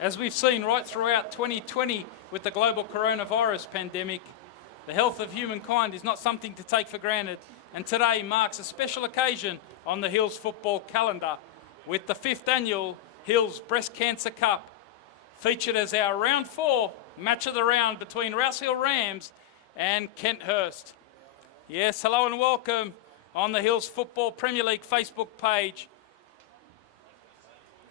As we've seen right throughout 2020 with the global coronavirus pandemic, the health of humankind is not something to take for granted, and today marks a special occasion on the Hills football calendar with the 5th annual Hills Breast Cancer Cup, featured as our round 4 match of the round between Rouse Hill Rams and KENTHURST. Yes, hello and welcome on the Hills Football Premier League Facebook page.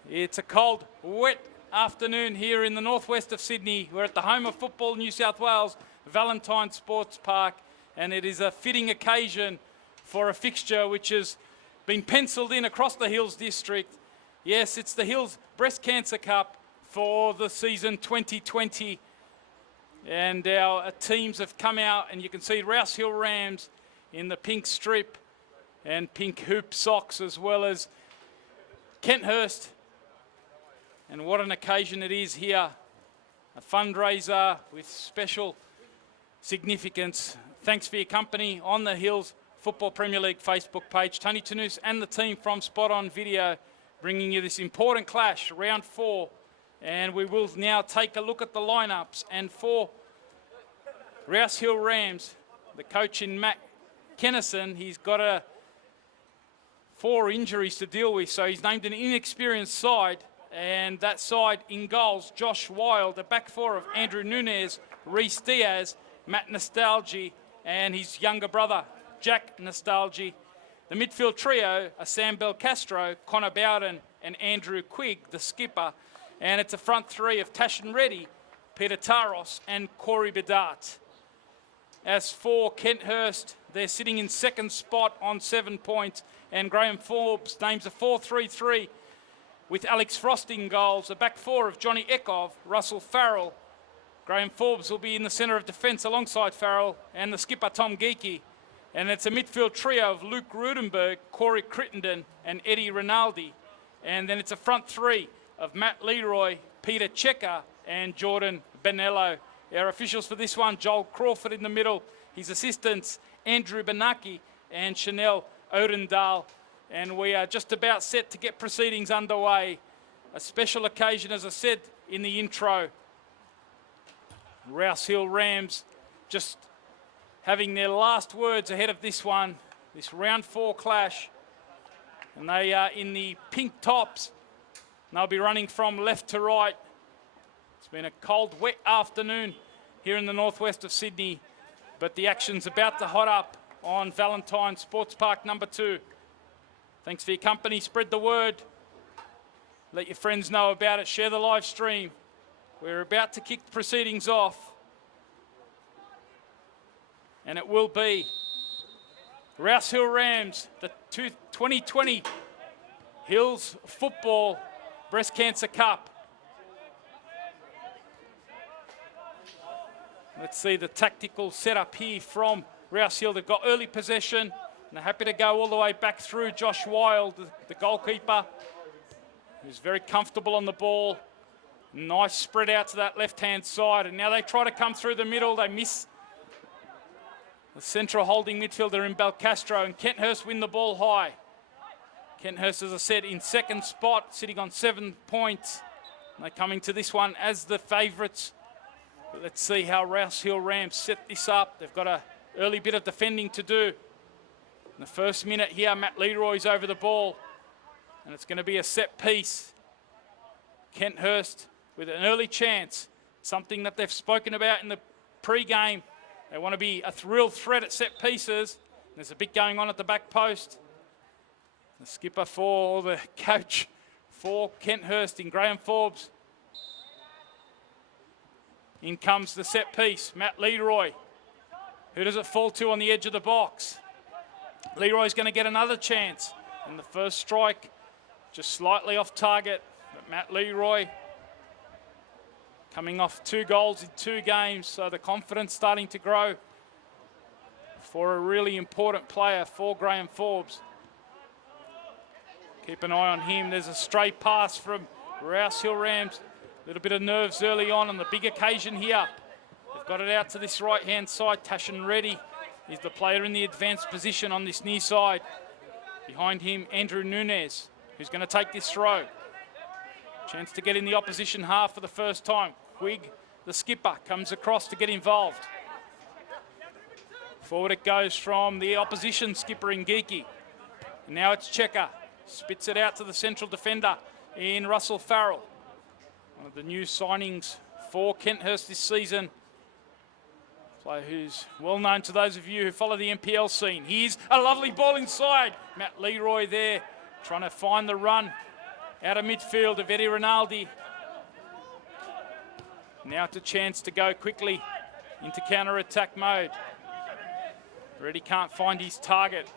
It's a cold, wet afternoon here in the northwest of Sydney. We're at the home of football, New South Wales, Valentine Sports Park, and it is a fitting occasion for a fixture which has been penciled in across the Hills district. Yes, it's the Hills Breast Cancer Cup for the season 2020, and our teams have come out, and you can see Rouse Hill Rams in the pink strip and pink hoop socks, as well as KENTHURST. And what an occasion it is here, a fundraiser with special significance. Thanks for your company on the Hills Football Premier League Facebook page. Tony Tanous and the team from Spot On Video bringing you this important clash, round 4. And we will now take a look at the lineups. And for Rouse Hill Rams, the coach in Matt Kennison, he's got 4 injuries to deal with, so he's named an inexperienced side. And that side in goals, Josh Wild, the back 4 of Andrew Nunez, Reese Diaz, Matt Nostalgi, and his younger brother, Jack Nostalgi. The midfield trio are Sam Belcastro, Connor Bowden, and Andrew Quigg, the skipper. And it's a front 3 of Tashin Reddy, Peter Taros, and Corey Bedart. As for KENTHURST, they're sitting in second spot on 7 points, and Graham Forbes names a 4-3-3 with Alex Frost in goals. The back 4 of Johnny Ekov, Russell Farrell. Graham Forbes will be in the centre of defence alongside Farrell, and the skipper Tom Geeky. And it's a midfield trio of Luke Rudenberg, Corey Crittenden, and Eddie Rinaldi. And then it's a front 3 of Matt Leroy, Peter Checker, and Jordan Benello. Our officials for this one, Joel Crawford in the middle. His assistants, Andrew Benaki and Chanel Odendahl. And we are just about set to get proceedings underway. A special occasion, as I said in the intro. Rouse Hill Rams just having their last words ahead of this one, this round 4 clash. And they are in the pink tops. And they'll be running from left to right. It's been a cold, wet afternoon here in the northwest of Sydney, but the action's about to hot up on Valentine Sports Park number 2. Thanks for your company. Spread the word. Let your friends know about it. Share the live stream. We're about to kick the proceedings off. And it will be Rouse Hill Rams, the 2020 Hills Football Breast Cancer Cup. Let's see the tactical setup here from Rouse Hill. They've got early possession, and they're happy to go all the way back through. Josh Wild, the goalkeeper, who's very comfortable on the ball. Nice spread out to that left-hand side, and now they try to come through the middle. They miss the central holding midfielder in Belcastro, and KENTHURST win the ball high. KENTHURST, as I said, in second spot, sitting on 7 points. And they're coming to this one as the favourites. But let's see how Rouse Hill Rams set this up. They've got an early bit of defending to do. In the first minute here, Matt Leroy's over the ball, and it's going to be a set piece. KENTHURST with an early chance, something that they've spoken about in the pre-game. They want to be a real threat at set pieces. There's a bit going on at the back post. The skipper for the coach for KENTHURST in Graham Forbes. In comes the set piece, Matt Leroy. Who does it fall to on the edge of the box? Leroy's going to get another chance. And the first strike just slightly off target. But Matt Leroy coming off 2 goals in 2 games, so the confidence starting to grow for a really important player for Graham Forbes. Keep an eye on him. There's a stray pass from Rouse Hill Rams. A little bit of nerves early on the big occasion here. They've got it out to this right-hand side. Tashin Reddy is the player in the advanced position on this near side. Behind him, Andrew Nunez, who's going to take this throw. Chance to get in the opposition half for the first time. Quigg, the skipper, comes across to get involved. Forward it goes from the opposition skipper in Geeky. And now it's Checker. Spits it out to the central defender in Russell Farrell. One of the new signings for Kenthurst this season. Player who's well known to those of you who follow the NPL scene. Here's a lovely ball inside. Matt Leroy there trying to find the run out of midfield of Eddie Rinaldi. Now it's a chance to go quickly into counter-attack mode. Already can't find his target.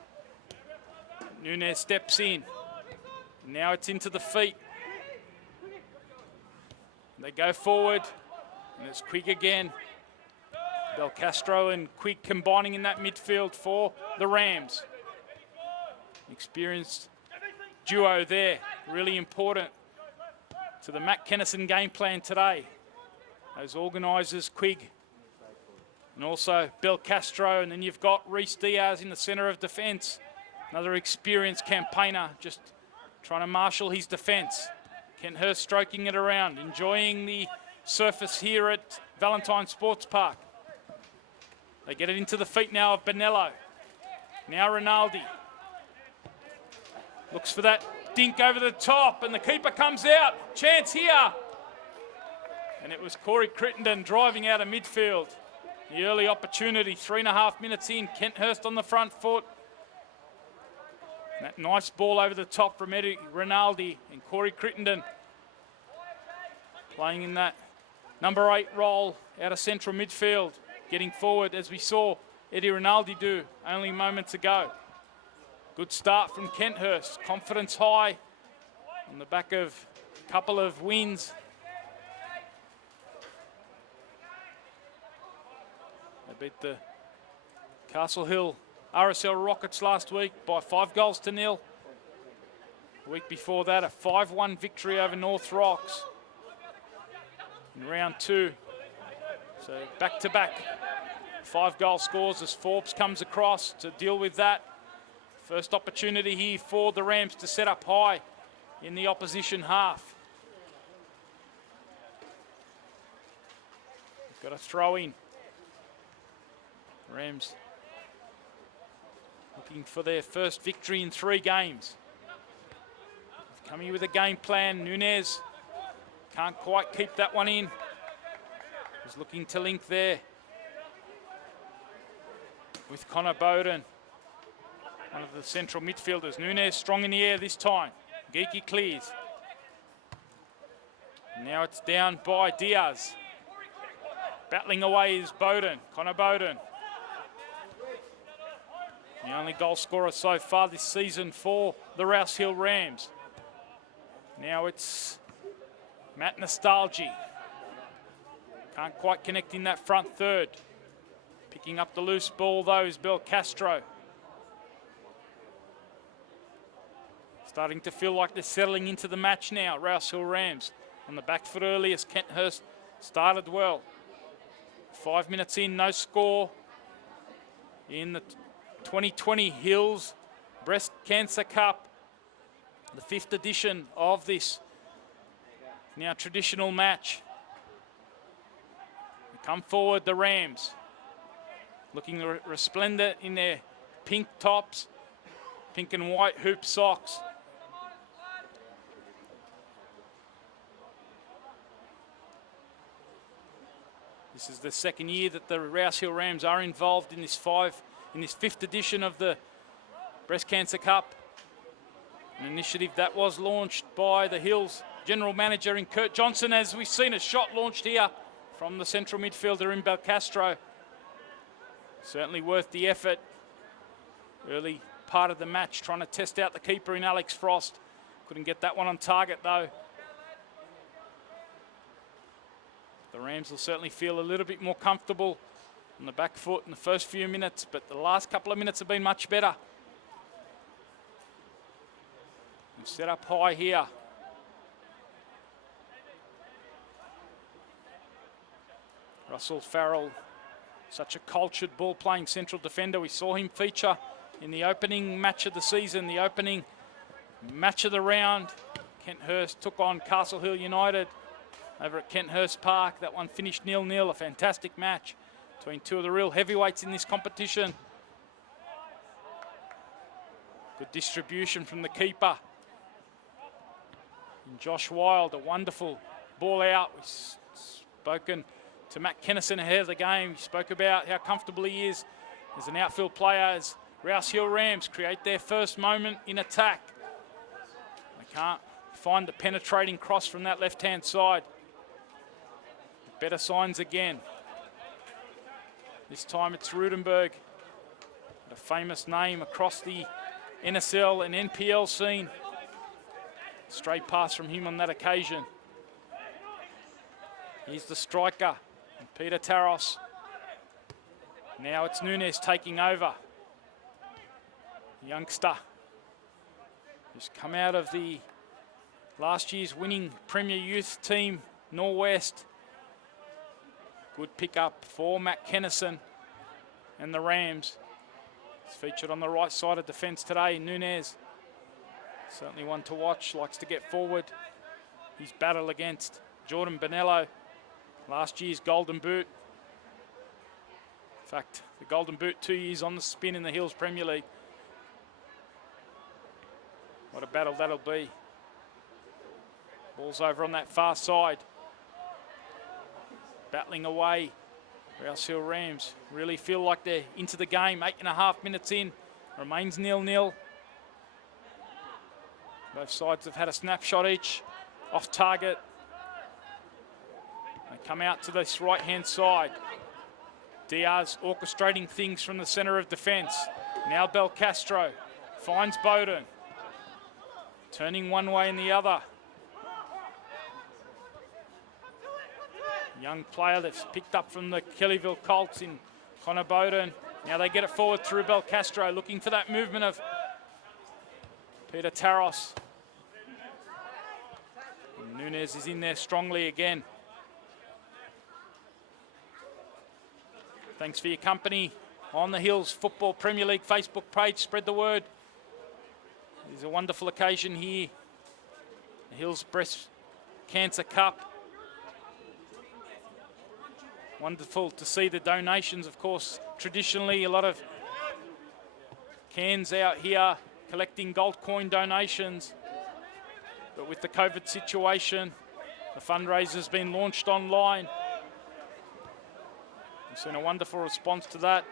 Nunez steps in. Now it's into the feet. They go forward, and it's Quigg again. Belcastro and Quigg combining in that midfield for the Rams. Experienced duo there, really important to the Matt Kennison game plan today. Those organisers, Quigg and also Belcastro, and then you've got Reece Diaz in the centre of defence. Another experienced campaigner just trying to marshal his defence. Kenthurst stroking it around, enjoying the surface here at Valentine Sports Park. They get it into the feet now of Bonello. Now Rinaldi. Looks for that dink over the top, and the keeper comes out. Chance here. And it was Corey Crittenden driving out of midfield. The early opportunity, 3.5 minutes in. Kenthurst on the front foot. And that nice ball over the top from Eddie Rinaldi and Corey Crittenden. Playing in that number 8 role out of central midfield. Getting forward as we saw Eddie Rinaldi do only moments ago. Good start from Kenthurst. Confidence high on the back of a couple of wins. They beat the Castle Hill RSL Rockets last week by 5-0. The week before that, a 5-1 victory over North Rocks in round 2. So back-to-back 5-goal scores as Forbes comes across to deal with that. First opportunity here for the Rams to set up high in the opposition half. Got a throw in. Rams looking for their first victory in 3 games. Coming with a game plan. Nunez can't quite keep that one in. He's looking to link there with Connor Bowden, one of the central midfielders. Nunez strong in the air this time. Geeky clears. Now it's down by Diaz. Battling away is Bowden, Connor Bowden. The only goal scorer so far this season for the Rouse Hill Rams. Now it's Matt Nostalgi. Can't quite connect in that front third. Picking up the loose ball though is Belcastro. Starting to feel like they're settling into the match now. Rouse Hill Rams on the back foot early as Kenthurst started well. 5 minutes in, no score in the 2020 Hills Breast Cancer Cup, the 5th edition of this now traditional match. Come forward the Rams, looking resplendent in their pink tops, pink and white hoop socks. This is the second year that the Rouse Hill Rams are involved in this 5th edition of the Breast Cancer Cup, an initiative that was launched by the Hills General Manager in Kurt Johnson, as we've seen a shot launched here from the central midfielder in Belcastro. Certainly worth the effort. Early part of the match, trying to test out the keeper in Alex Frost. Couldn't get that one on target though. The Rams will certainly feel a little bit more comfortable on the back foot in the first few minutes, but the last couple of minutes have been much better. And set up high here. Russell Farrell, such a cultured ball-playing central defender. We saw him feature in the opening match of the season, the opening match of the round Kenthurst took on Castle Hill United over at Kenthurst Park. That one finished 0-0, a fantastic match between two of the real heavyweights in this competition. Good distribution from the keeper. And Josh Wild, a wonderful ball out. We've spoken to Matt Kennison ahead of the game. He spoke about how comfortable he is as an outfield player as Rouse Hill Rams create their first moment in attack. They can't find the penetrating cross from that left-hand side. Better signs again. This time it's Rudenberg, a famous name across the NSL and NPL scene. Straight pass from him on that occasion. Here's the striker, Peter Taros. Now it's Nunes taking over. Youngster who's come out of the last year's winning Premier Youth team, Norwest. Good pick-up for Matt Kennison and the Rams. He's featured on the right side of defence today, Nunes. Certainly one to watch, likes to get forward. His battle against Jordan Bonello, last year's Golden Boot. In fact, the Golden Boot 2 years on the spin in the Hills Premier League. What a battle that'll be. Ball's over on that far side. Battling away. Rouse Hill Rams really feel like they're into the game. 8.5 minutes in. Remains 0-0. Both sides have had a snapshot each. Off target. They come out to this right-hand side. Diaz orchestrating things from the centre of defence. Now Belcastro finds Bowden. Turning one way and the other. Young player that's picked up from the Kellyville Colts in Connor Bowden. Now they get it forward through Belcastro, looking for that movement of Peter Taros. And Nunes is in there strongly again. Thanks for your company on the Hills Football Premier League Facebook page. Spread the word. It's a wonderful occasion here. The Hills Breast Cancer Cup. Wonderful to see the donations, of course. Traditionally, a lot of cans out here collecting gold coin donations. But with the COVID situation, the fundraiser's been launched online. We've seen a wonderful response to that.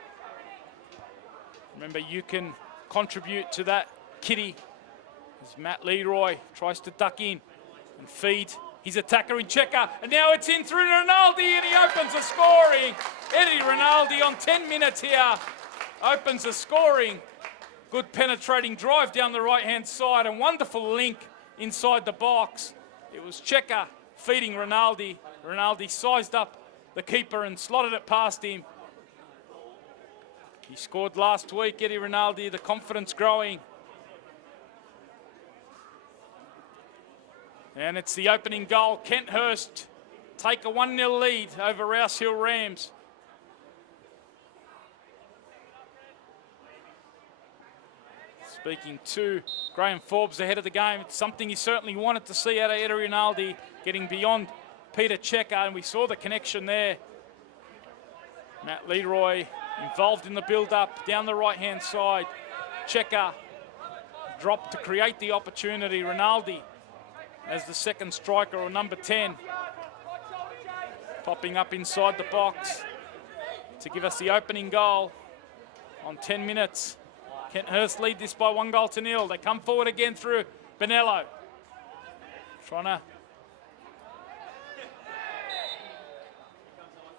Remember, you can contribute to that kitty as Matt Leroy tries to duck in and feed his attacker in Checker. And now it's in through Rinaldi and he opens the scoring. Eddie Rinaldi on 10 minutes here opens the scoring. Good penetrating drive down the right-hand side and wonderful link inside the box. It was Checker feeding Rinaldi. Rinaldi sized up the keeper and slotted it past him. He scored last week, Eddie Rinaldi, the confidence growing. And it's the opening goal. Kenthurst take a 1-0 lead over Rouse Hill Rams. Speaking to Graham Forbes ahead of the game, it's something he certainly wanted to see out of Eddie Rinaldi, getting beyond Peter Checker, and we saw the connection there. Matt Leroy involved in the build-up down the right-hand side. Checker dropped to create the opportunity. Rinaldi as the second striker, or number 10, popping up inside the box to give us the opening goal on 10 minutes. Kenthurst lead this by 1-0. They come forward again through Bonello. Trying to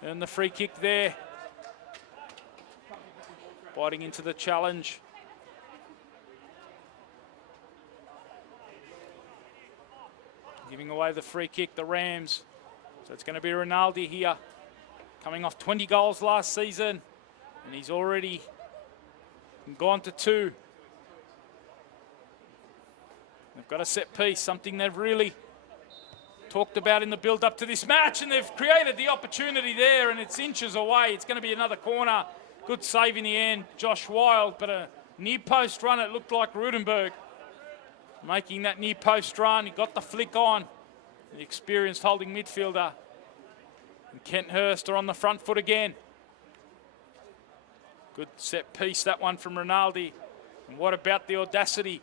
earn the free kick there. Biting into the challenge. Giving away the free kick, the Rams. So it's going to be Rinaldi here, coming off 20 goals last season, and he's already gone to 2. They've got a set piece, something they've really talked about in the build-up to this match, and they've created the opportunity there, and it's inches away. It's going to be another corner. Good save in the end, Josh Wild, but a near post run, it looked like Rudenberg. making that near post run. He got the flick on. The experienced holding midfielder. And KENTHURST are on the front foot again. Good set piece, that one from Rinaldi. And what about the audacity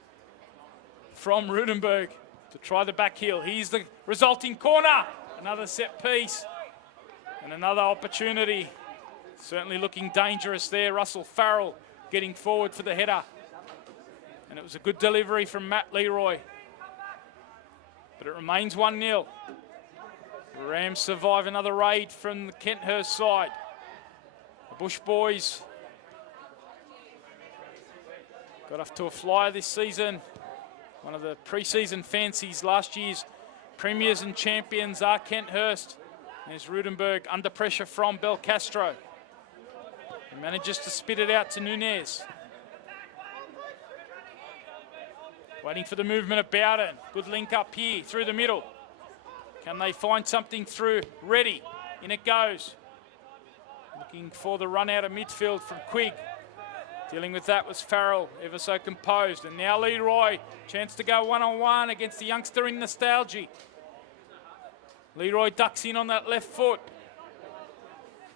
from Rudenberg to try the back heel? Here's the resulting corner. Another set piece and another opportunity. Certainly looking dangerous there. Russell Farrell getting forward for the header. And it was a good delivery from Matt Leroy. But it remains 1-0. The Rams survive another raid from the KENTHURST side. The Bush boys got off to a flyer this season. One of the pre-season fancies. Last year's premiers and champions are KENTHURST. There's Rudenberg under pressure from Belcastro. He manages to spit it out to Nunez. Waiting for the movement of Bowden. Good link up here through the middle. Can they find something through? Ready. In it goes. Looking for the run out of midfield from Quigg. Dealing with that was Farrell, ever so composed. And now Leroy, chance to go one-on-one against the youngster in Nostalgia. Leroy ducks in on that left foot.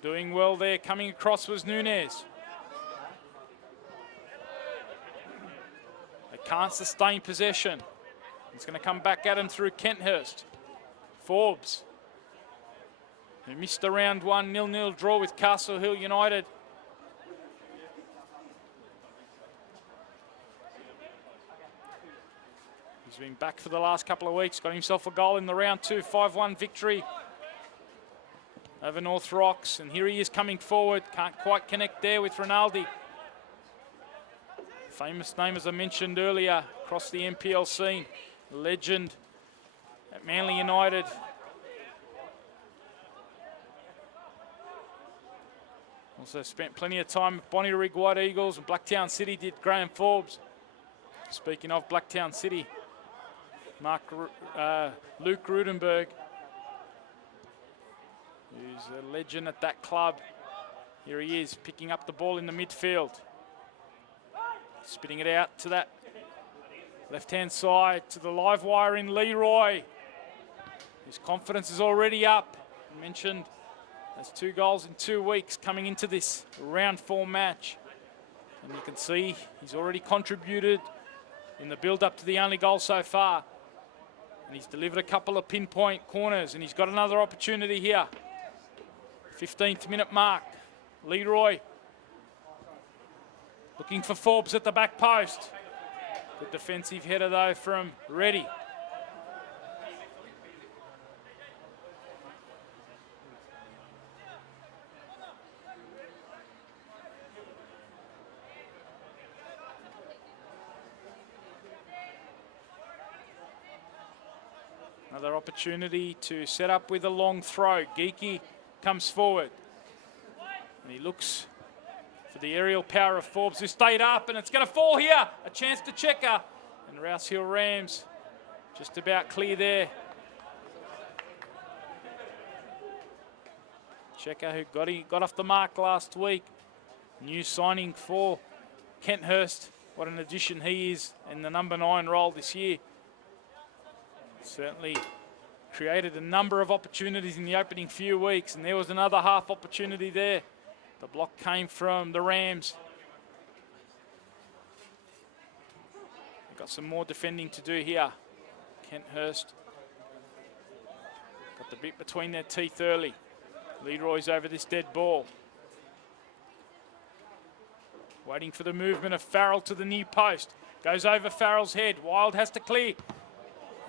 Doing well there, coming across was Nunez. They can't sustain possession. It's going to come back at him through KENTHURST. Forbes, who missed a round 1 0-0 draw with Castle Hill United. He's been back for the last couple of weeks, got himself a goal in the round 2 5-1 victory over North Rocks, and here he is coming forward. Can't quite connect there with Rinaldi. Famous name, as I mentioned earlier, across the NPL scene. Legend at Manly United. Also spent plenty of time at Bonnyrigg White Eagles, and Blacktown City did Graham Forbes. Speaking of Blacktown City, Luke Rudenberg, who's a legend at that club. Here he is, picking up the ball in the midfield. Spitting it out to that left-hand side, to the live wire in Leroy. His confidence is already up. I mentioned there's 2 goals in 2 weeks coming into this round 4 match. And you can see he's already contributed in the build-up to the only goal so far. And he's delivered a couple of pinpoint corners, and he's got another opportunity here. 15th minute mark. Leroy looking for Forbes at the back post. Good defensive header though from Reddy. Another opportunity to set up with a long throw. Geeky comes forward. And he looks for the aerial power of Forbes, who stayed up, and it's going to fall here. A chance to checker. And Rouse Hill Rams just about clear there. Checker, who got off the mark last week. New signing for KENTHURST. What an addition he is in the number 9 role this year. Certainly created a number of opportunities in the opening few weeks, and there was another half opportunity there. The block came from the Rams. We've got some more defending to do here. KENTHURST got the bit between their teeth early. Leroy's over this dead ball. Waiting for the movement of Farrell to the near post. Goes over Farrell's head. Wild has to clear.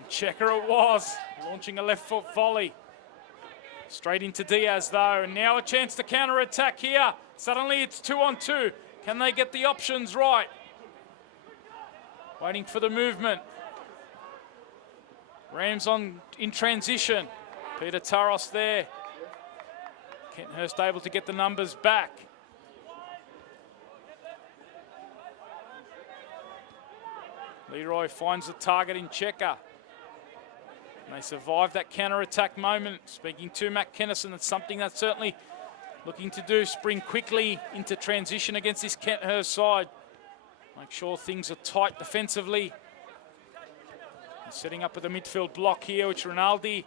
Checker it was, launching a left foot volley. Straight into Diaz though, and now a chance to counter-attack here. Suddenly it's 2-on-2. Can they get the options right? Waiting for the movement. Rams in transition. Peter Taros there. KENTHURST able to get the numbers back. Leroy finds the target in Checker. And they survived that counter-attack moment. Speaking to Matt Kennison, it's something that's certainly looking to do, spring quickly into transition against this KENTHURST side. Make sure things are tight defensively. Setting up with a midfield block here, which Rinaldi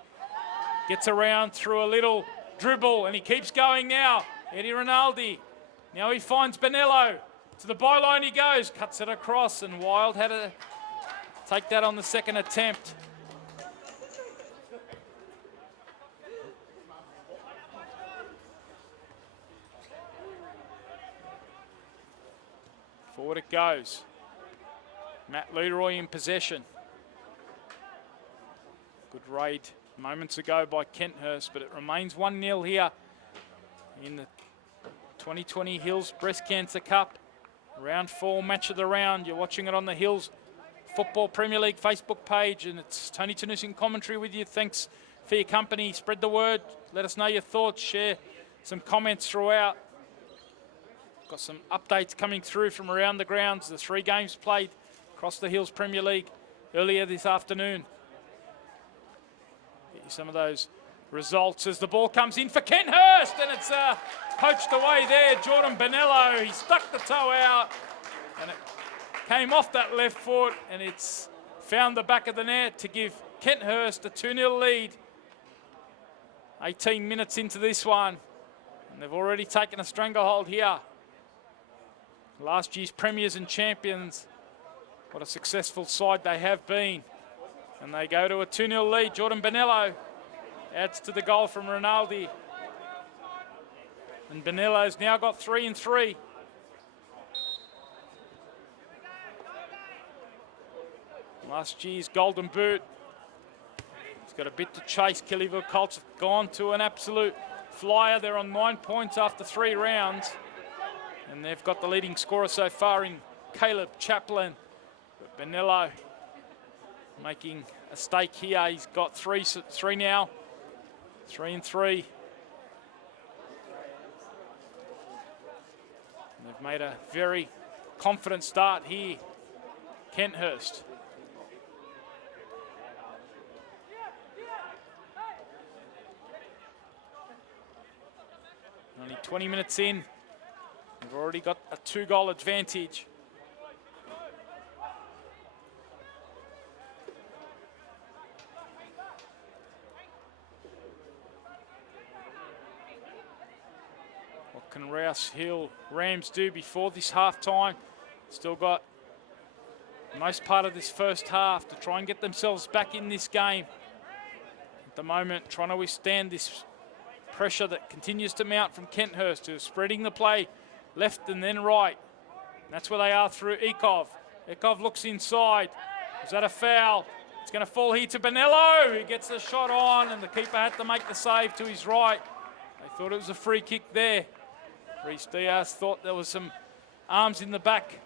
gets around through a little dribble, and he keeps going now. Eddie Rinaldi. Now he finds Bonello. To the byline he goes, cuts it across, and Wild had to take that on the second attempt. Forward it goes. Matt Leroy in possession. Good raid moments ago by Kenthurst, but it remains 1-0 here in the 2020 Hills Breast Cancer Cup. Round 4, match of the round. You're watching it on the Hills Football Premier League Facebook page, and it's Tony Tanus in commentary with you. Thanks for your company. Spread the word. Let us know your thoughts. Share some comments throughout. Got some updates coming through from around the grounds. The 3 games played across the Hills Premier League earlier this afternoon. Get you some of those results as the ball comes in for Kenthurst, and it's poached away there. Jordan Bonello, he stuck the toe out, and it came off that left foot, and it's found the back of the net to give Kenthurst a 2-0 lead. 18 minutes into this one, and they've already taken a stranglehold here. Last year's premiers and champions, what a successful side they have been. And they go to a 2-0 lead. Jordan Bonello adds to the goal from Rinaldi. And Bonello's now got 3 and 3. Last year's Golden Boot. He's got a bit to chase. Kellyville Colts have gone to an absolute flyer. They're on 9 points after 3 rounds. And they've got the leading scorer so far in Caleb Chaplin. But Bonello making a stake here. He's got three now. 3 and 3. And they've made a very confident start here, Kenthurst. Only 20 minutes in. We've already got a 2-goal advantage. What can Rouse Hill Rams do before this half time? Still got most part of this first half to try and get themselves back in this game. At the moment, trying to withstand this pressure that continues to mount from Kenthurst, who are spreading the play left and then right. And that's where they are through Ekov. Ekov looks inside. Is that a foul? It's going to fall here to Bonello, who gets the shot on, and the keeper had to make the save to his right. They thought it was a free kick there. Reece Diaz thought there was some arms in the back.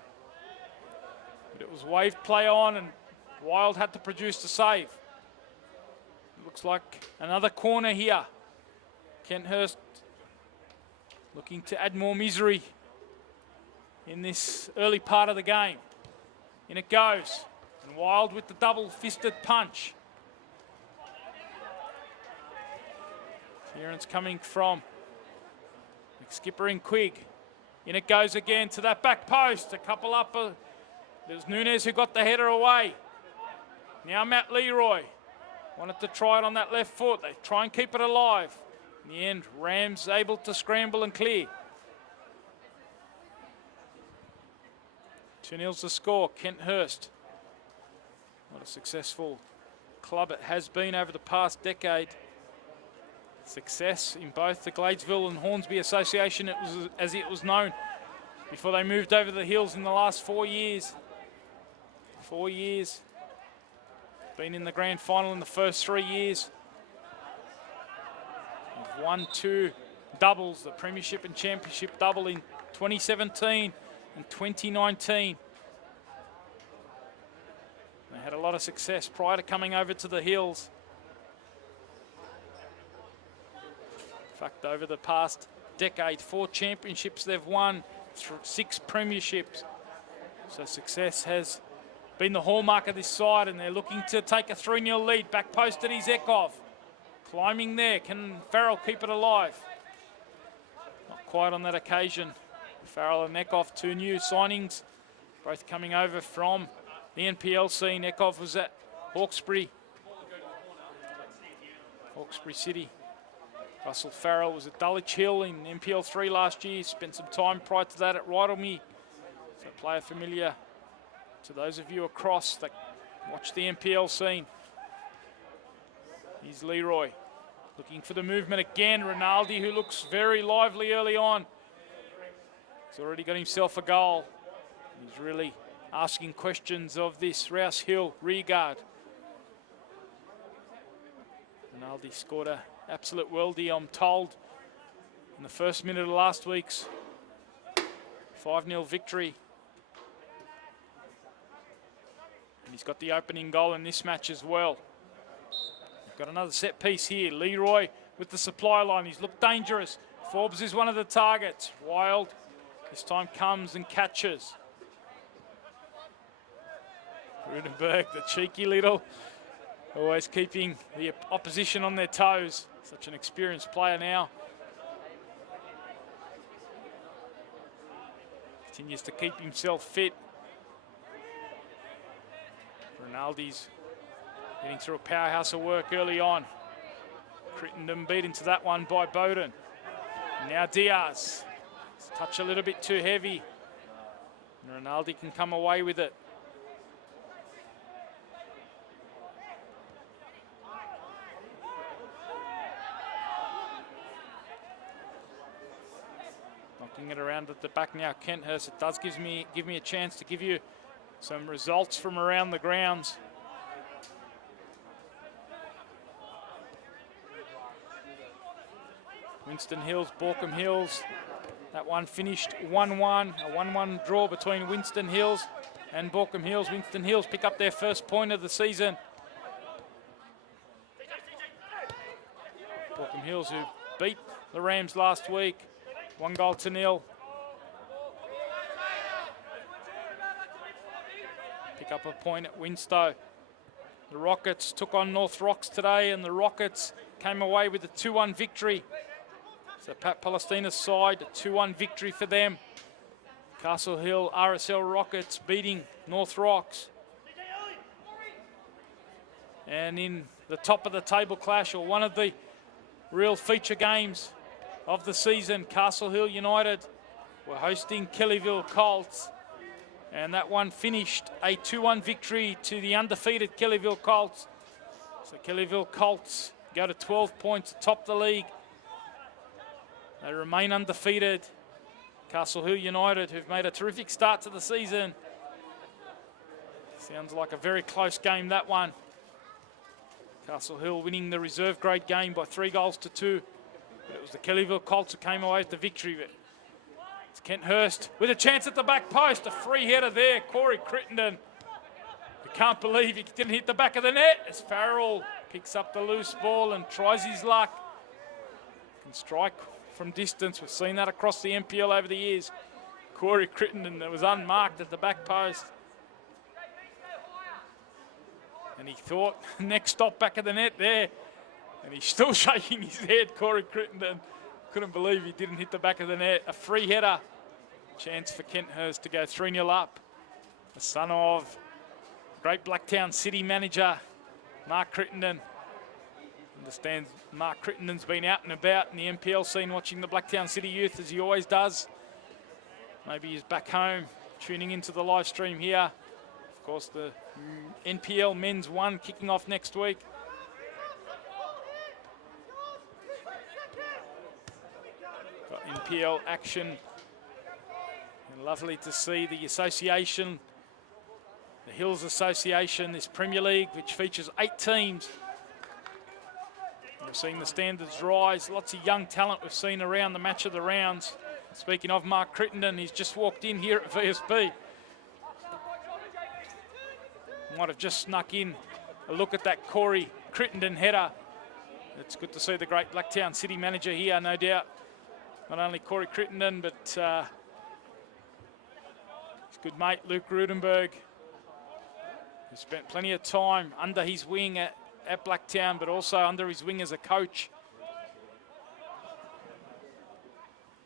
But it was waved play on, and Wild had to produce the save. Looks like another corner here. Kenthurst looking to add more misery in this early part of the game. In it goes. And Wild with the double-fisted punch. Clearance coming from skipper in Quigg. In it goes again to that back post. A couple up. There's Nunez who got the header away. Now Matt Leroy wanted to try it on that left foot. They try and keep it alive. In the end, Rams able to scramble and clear. 2-0's the score. Kenthurst. What a successful club it has been over the past decade. Success in both the Gladesville and Hornsby Association, as it was known, before they moved over the hills in the last 4 years. 4 years. Been in the grand final in the first 3 years. They've won 2 doubles, the Premiership and Championship double in 2017 and 2019. They had a lot of success prior to coming over to the hills. In fact, over the past decade, 4 championships they've won, 6 premierships. So success has been the hallmark of this side, and they're looking to take a 3-0 lead. Back posted is Ekov. Climbing there. Can Farrell keep it alive? Not quite on that occasion. Farrell and Ekov, 2 new signings, both coming over from the NPL scene. Ekov was at Hawkesbury City. Russell Farrell was at Dulwich Hill in NPL 3 last year. Spent some time prior to that at Rydalmere. So a player familiar to those of you across that watch the NPL scene. Here's Leroy looking for the movement again. Rinaldi, who looks very lively early on. He's already got himself a goal. He's really asking questions of this Rouse Hill rear guard. Rinaldi scored an absolute worldie, I'm told, in the first minute of last week's 5-0 victory. And he's got the opening goal in this match as well. We've got another set piece here. Leroy with the supply line. He's looked dangerous. Forbes is one of the targets. Wild this time comes and catches. Rudenberg, the cheeky little, always keeping the opposition on their toes. Such an experienced player now. Continues to keep himself fit. Rinaldi's getting through a powerhouse of work early on. Crittenden beat into that one by Bowden. Now Diaz. It's a touch a little bit too heavy. And Rinaldi can come away with it. Knocking it around at the back now, Kenthurst. It does give me a chance to give you some results from around the grounds. Winston Hills, Borkham Hills. That one finished 1-1, a 1-1 draw between Winston Hills and Borkham Hills. Winston Hills pick up their first point of the season. Borkham Hills, who beat the Rams last week, 1-0. Pick up a point at Winstow. The Rockets took on North Rocks today, and the Rockets came away with a 2-1 victory. So Pat Palestina's side, a 2-1 victory for them. Castle Hill RSL Rockets beating North Rocks. And in the top of the table clash, or one of the real feature games of the season, Castle Hill United were hosting Kellyville Colts. And that one finished a 2-1 victory to the undefeated Kellyville Colts. So Kellyville Colts go to 12 points atop the league. They remain undefeated. Castle Hill United, who've made a terrific start to the season. Sounds like a very close game, that one. Castle Hill winning the reserve grade game by 3-2. But it was the Kellyville Colts who came away with the victory. But it's Kenthurst with a chance at the back post. A free header there, Corey Crittenden. You can't believe he didn't hit the back of the net as Farrell picks up the loose ball and tries his luck. Can strike from distance. We've seen that across the NPL over the years. Corey Crittenden, that was unmarked at the back post. And he thought, next stop back of the net there. And he's still shaking his head, Corey Crittenden. Couldn't believe he didn't hit the back of the net. A free header. Chance for Kenthurst to go 3-0 up. The son of great Blacktown City manager, Mark Crittenden. Understands Mark Crittenden's been out and about in the NPL scene watching the Blacktown City youth, as he always does. Maybe he's back home tuning into the live stream here. Of course, the NPL Men's 1 kicking off next week. Got NPL action. And lovely to see the association, the Hills Association, this Premier League, which features 8 teams. We're seeing the standards rise. Lots of young talent we've seen around the match of the rounds. Speaking of Mark Crittenden, he's just walked in here at VSB. Might have just snuck in a look at that Corey Crittenden header. It's good to see the great Blacktown City manager here, no doubt. Not only Corey Crittenden, but his good mate Luke Rudenberg, who spent plenty of time under his wing at Blacktown, but also under his wing as a coach.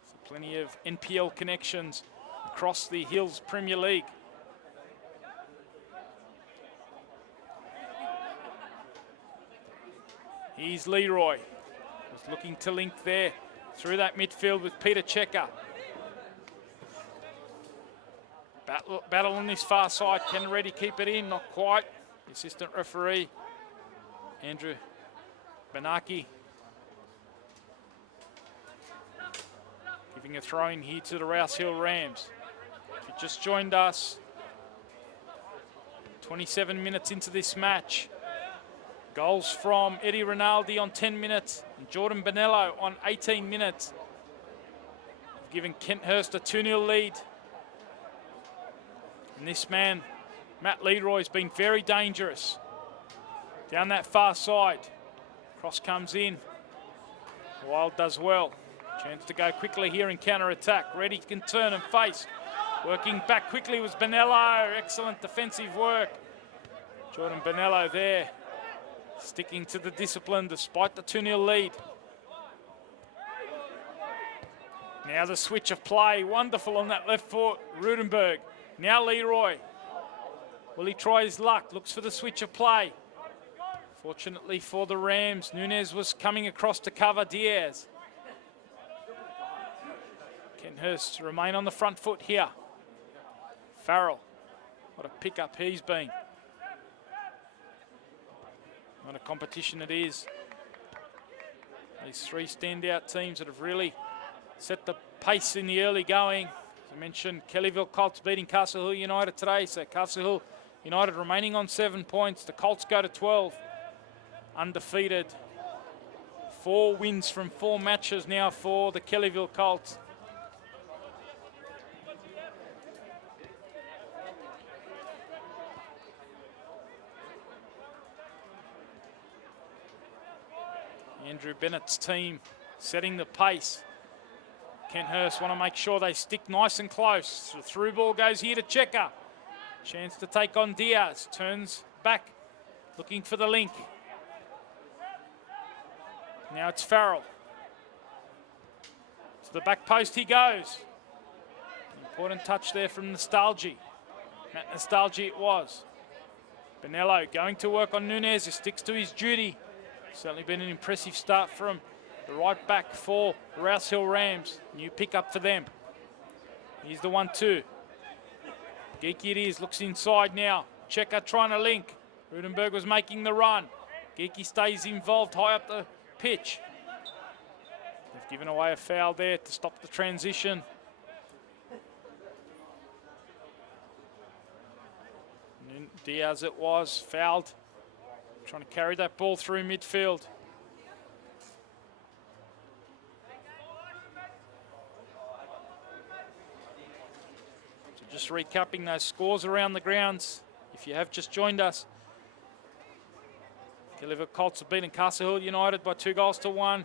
So plenty of NPL connections across the Hills Premier League. Here's Leroy. Was looking to link there through that midfield with Peter Checker. Battle on this far side. Can Reddy keep it in? Not quite. The assistant referee, Andrew Benaki, giving a throw in here to the Rouse Hill Rams. If you just joined us, 27 minutes into this match. Goals from Eddie Rinaldi on 10 minutes and Jordan Bonello on 18 minutes. Giving Kenthurst a 2-0 lead. And this man, Matt Leroy, has been very dangerous. Down that far side. Cross comes in. Wild does well. Chance to go quickly here in counter-attack. Reddy can turn and face. Working back quickly was Bonello. Excellent defensive work. Jordan Bonello there, sticking to the discipline despite the 2-0 lead. Now the switch of play. Wonderful on that left foot. Rudenberg. Now Leroy. Will he try his luck? Looks for the switch of play. Fortunately for the Rams, Nunez was coming across to cover Diaz. Kenthurst remain on the front foot here. Farrell. What a pickup he's been. What a competition it is. These three standout teams that have really set the pace in the early going. As I mentioned, Kellyville Colts beating Castle Hill United today. So Castle Hill United remaining on 7 points. The Colts go to 12. Undefeated. 4 wins from 4 matches now for the Kellyville Colts. Andrew Bennett's team setting the pace. Kenthurst want to make sure they stick nice and close. The through ball goes here to Checker. Chance to take on Diaz. Turns back, looking for the link. Now it's Farrell. To the back post he goes. Important touch there from Nostalgia. That Nostalgia it was. Bonello going to work on Nunez. He sticks to his duty. Certainly been an impressive start from the right back for the Rouse Hill Rams. New pickup for them. Here's the 1-2. Geeky it is, looks inside now. Checker trying to link. Rudenberg was making the run. Geeky stays involved high up the pitch. They've given away a foul there to stop the transition. Diaz it was, fouled. Trying to carry that ball through midfield. So just recapping those scores around the grounds. If you have just joined us, Kellyville Colts have beaten Castle Hill United by 2-1.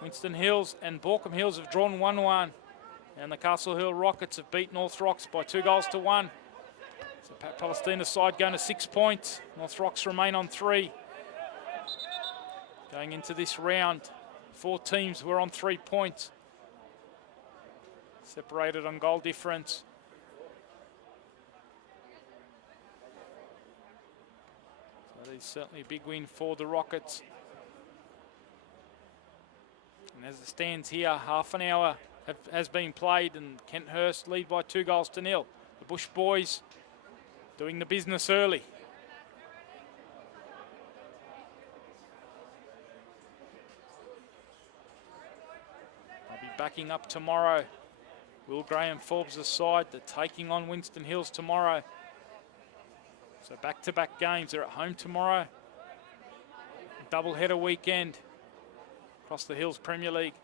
Winston Hills and Borkham Hills have drawn 1-1. And the Castle Hill Rockets have beat North Rocks by 2-1. So Pat Palestina's side going to 6 points. North Rocks remain on 3. Going into this round, 4 teams were on 3 points. Separated on goal difference. So that is certainly a big win for the Rockets. And as it stands here, half an hour has been played and Kenthurst lead by 2-0. The Bush boys doing the business early. I'll be backing up tomorrow. Will Graham Forbes' side, they're taking on Winston Hills tomorrow. So back-to-back games. They're at home tomorrow. Double-header weekend across the Hills Premier League.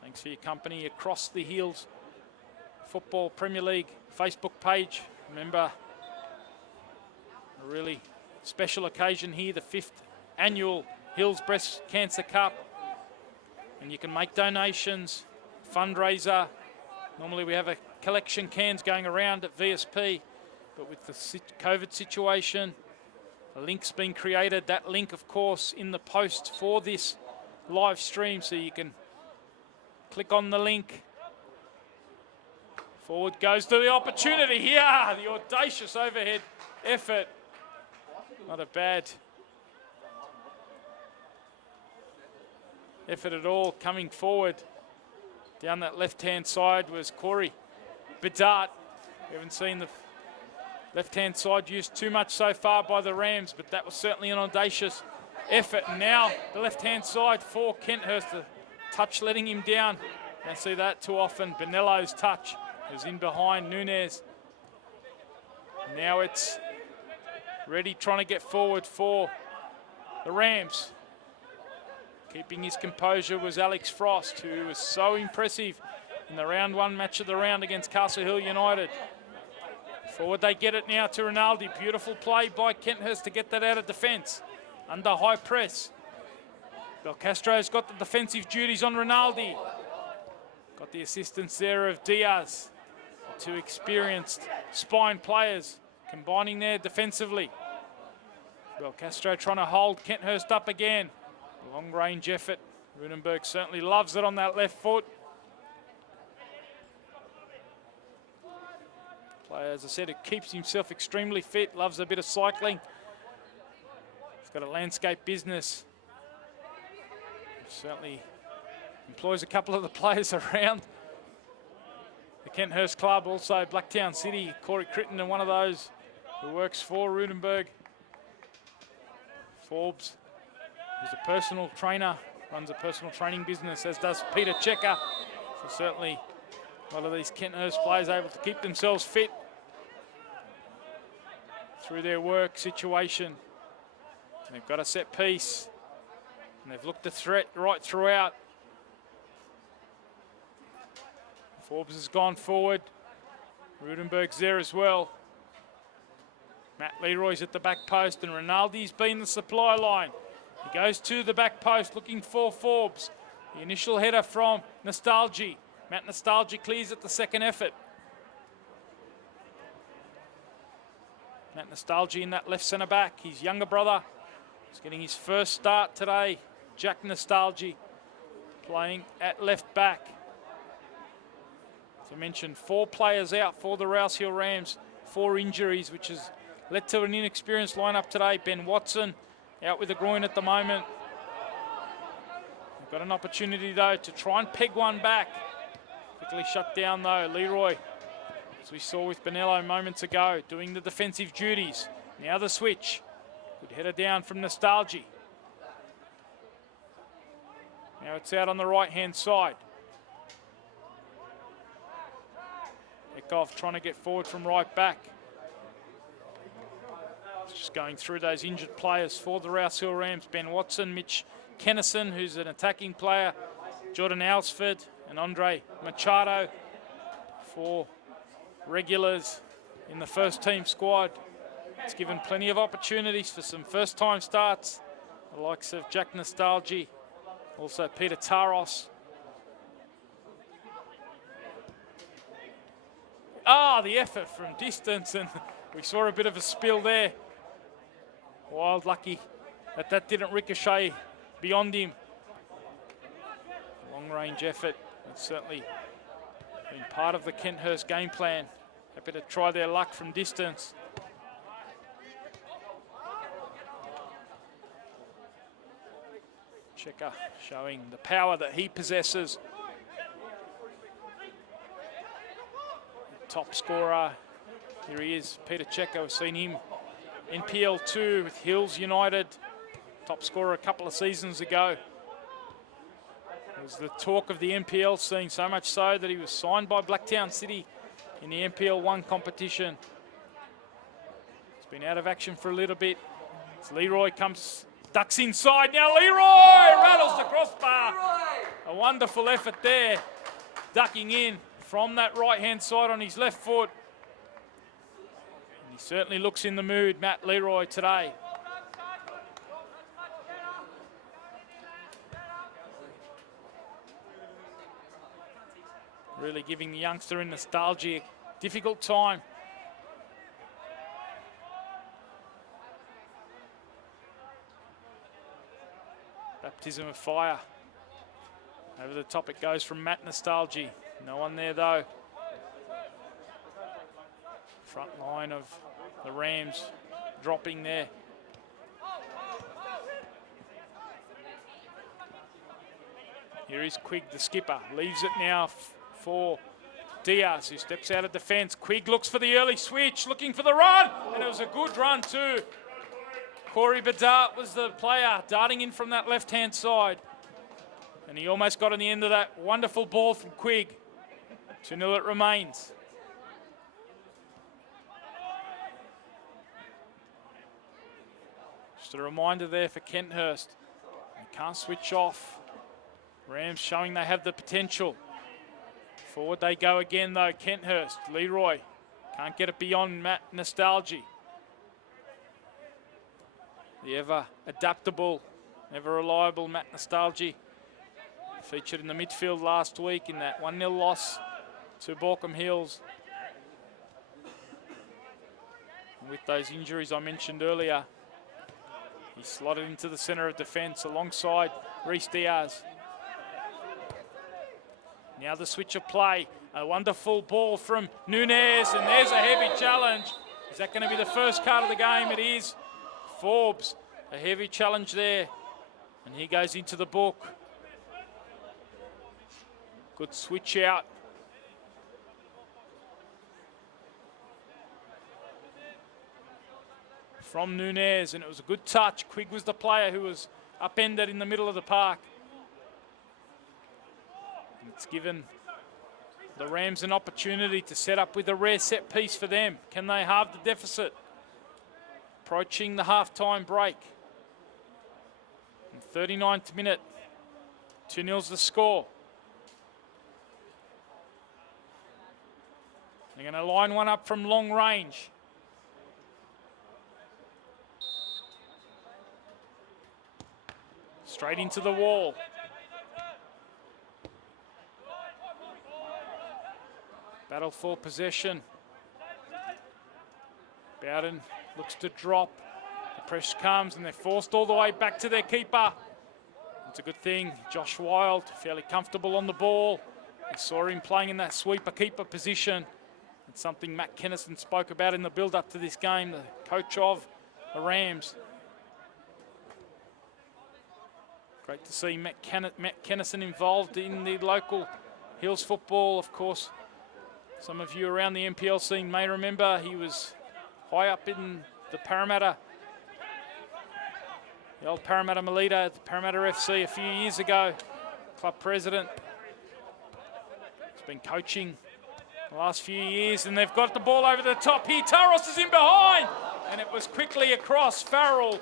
Thanks for your company across the Hills Football Premier League Facebook page. Remember, a really special occasion here, the 5th annual Hills Breast Cancer Cup. And you can make donations, fundraiser. Normally we have a collection cans going around at VSP, but with the COVID situation, a link's been created. That link, of course, in the post for this live stream, so you can click on the link, Forward goes to the opportunity here. The audacious overhead effort. Not a bad effort at all coming forward. Down that left-hand side was Corey Bedard. We haven't seen the left-hand side used too much so far by the Rams, but that was certainly an audacious effort. And now the left-hand side for Kenthurst. The touch letting him down. Don't see that too often. Bonello's touch is in behind Nunez. Now it's ready, trying to get forward for the Rams. Keeping his composure was Alex Frost, who was so impressive in the round one match of the round against Castle Hill United. Forward they get it now to Rinaldi. Beautiful play by Kenthurst to get that out of defence. Under high press. Belcastro's got the defensive duties on Rinaldi. Got the assistance there of Diaz. Two experienced spine players combining there defensively. Belcastro trying to hold Kenthurst up again. Long range effort. Rudenberg certainly loves it on that left foot. Player, as I said, it keeps himself extremely fit, loves a bit of cycling. He's got a landscape business. Certainly employs a couple of the players around the Kenthurst club. Also Blacktown City, Corey Critton, and one of those who works for Rudenberg. Forbes is a personal trainer, runs a personal training business, as does Peter Checker. So certainly a lot of these Kenthurst players able to keep themselves fit through their work situation. And they've got a set piece, and they've looked the threat right throughout. Forbes has gone forward. Rudenberg's there as well. Matt Leroy's at the back post, and Rinaldi's been the supply line. He goes to the back post looking for Forbes. The initial header from Nostalgi. Matt Nostalgi clears at the second effort. Matt Nostalgi in that left centre back. His younger brother is getting his first start today. Jack Nostalgi playing at left back. As I mentioned, 4 players out for the Rouse Hill Rams. 4 injuries, which has led to an inexperienced lineup today. Ben Watson out with a groin at the moment. We've got an opportunity though to try and peg one back. Quickly shut down though. Leroy, as we saw with Bonello moments ago, doing the defensive duties. Now the switch. Good header down from Nostalgi. Now it's out on the right-hand side. Ekov trying to get forward from right back. Just going through those injured players for the Rouse Hill Rams. Ben Watson, Mitch Kennison, who's an attacking player, Jordan Alsford and Andre Machado, 4 regulars in the first team squad. It's given plenty of opportunities for some first-time starts, the likes of Jack Nostalgi, also Peter Taros. The effort from distance, and we saw a bit of a spill there. Wild lucky that that didn't ricochet beyond him. Long range effort. It's certainly been part of the Kenthurst game plan. Happy to try their luck from distance. Checker showing the power that he possesses. Top scorer, here he is, Peter Checker. We've seen him NPL 2 with Hills United, top scorer a couple of seasons ago. It was the talk of the NPL scene, so much so that he was signed by Blacktown City in the NPL 1 competition. He's been out of action for a little bit. As Leroy ducks inside. Now Leroy rattles the crossbar. A wonderful effort there, ducking in from that right-hand side on his left foot. And he certainly looks in the mood, Matt Leroy, today. Really giving the youngster in Nostalgia a difficult time. Baptism of fire. Over the top it goes from Matt Nostalgia. No one there though. Front line of the Rams dropping there. Here is Quigg, the skipper. Leaves it now for Diaz, who steps out of defence. Quigg looks for the early switch, looking for the run, and it was a good run too. Corey Bedart was the player darting in from that left-hand side. And he almost got on the end of that wonderful ball from Quigg. 2-0 it remains. Just a reminder there for Kenthurst. They can't switch off. Rams showing they have the potential. Forward they go again though, Kenthurst. Leroy can't get it beyond Matt Nostalgia. The ever adaptable, ever reliable Matt Nostalgia featured in the midfield last week in that 1-0 loss to Borkham Hills. And with those injuries I mentioned earlier, he slotted into the centre of defence alongside Reece Diaz. Now the switch of play, a wonderful ball from Nunez, and there's a heavy challenge. Is that going to be the first card of the game? It is. Forbes, a heavy challenge there, and he goes into the book. Good switch out. From Nunez, and it was a good touch. Quigg was the player who was upended in the middle of the park. It's given the Rams an opportunity to set up with a rare set piece for them. Can they halve the deficit? Approaching the half-time break. In 39th minute, 2-0's the score. They're going to line one up from long range. Straight into the wall. Battle for possession. Bowden looks to drop. The pressure comes and they're forced all the way back to their keeper. It's a good thing. Josh Wild, fairly comfortable on the ball. We saw him playing in that sweeper-keeper position. It's something Matt Kennison spoke about in the build-up to this game, the coach of the Rams. Great to see Matt Kennison involved in the local Hills football, of course. Some of you around the NPL scene may remember he was high up in the Parramatta, the old Parramatta Melita, the Parramatta FC a few years ago, club president. He's been coaching the last few years, and they've got the ball over the top here. Taros is in behind, and it was quickly across Farrell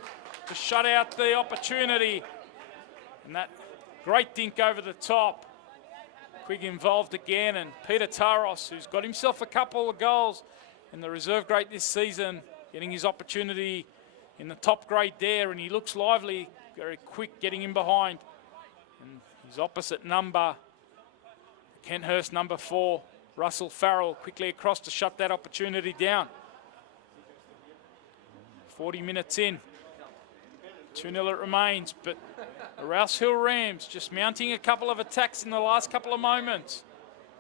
to shut out the opportunity. And that great dink over the top. Quigg involved again, and Peter Taros, who's got himself a couple of goals in the reserve grade this season, getting his opportunity in the top grade there, and he looks lively, very quick getting in behind. And his opposite number, Kenthurst number 4, Russell Farrell, quickly across to shut that opportunity down. 40 minutes in, 2-0 it remains, but the Rouse Hill Rams just mounting a couple of attacks in the last couple of moments.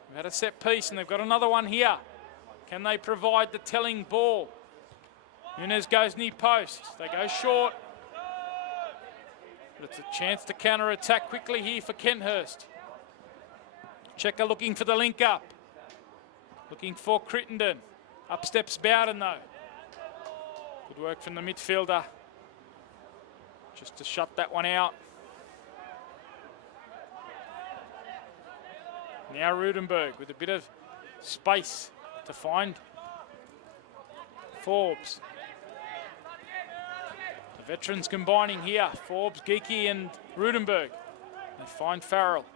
They've had a set piece and they've got another one here. Can they provide the telling ball? Nunez goes near post. They go short. But it's a chance to counter-attack quickly here for Kenthurst. Checker looking for the link up. Looking for Crittenden. Up steps Bowden though. Good work from the midfielder. Just to shut that one out. Now Rudenberg with a bit of space to find Forbes. The veterans combining here, Forbes, Geeky and Rudenberg. They find Farrell.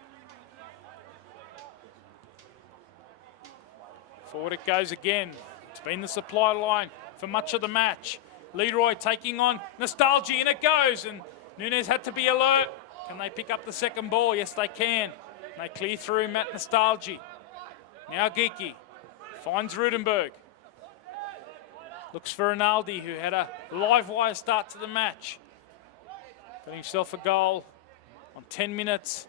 Forward it goes again. It's been the supply line for much of the match. Leroy taking on Nostalgia, and it goes, and Nunez had to be alert. Can they pick up the second ball? Yes, they can. They clear through Matt Nostalgia. Now Geeky finds Rudenberg. Looks for Rinaldi, who had a live wire start to the match. Got himself a goal on 10 minutes.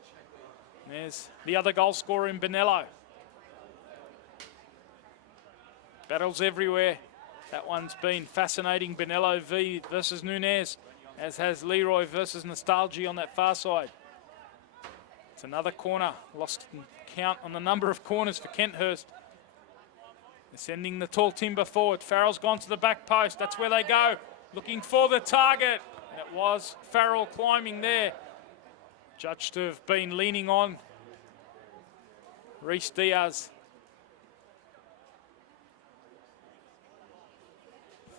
And there's the other goal scorer in Bonello. Battles everywhere. That one's been fascinating. Benello V versus Nunez, as has Leroy versus Nostalgia on that far side. It's another corner. Lost count on the number of corners for Kenthurst. They're sending the tall timber forward. Farrell's gone to the back post. That's where they go. Looking for the target. And it was Farrell climbing there. Judged to have been leaning on Reese Diaz.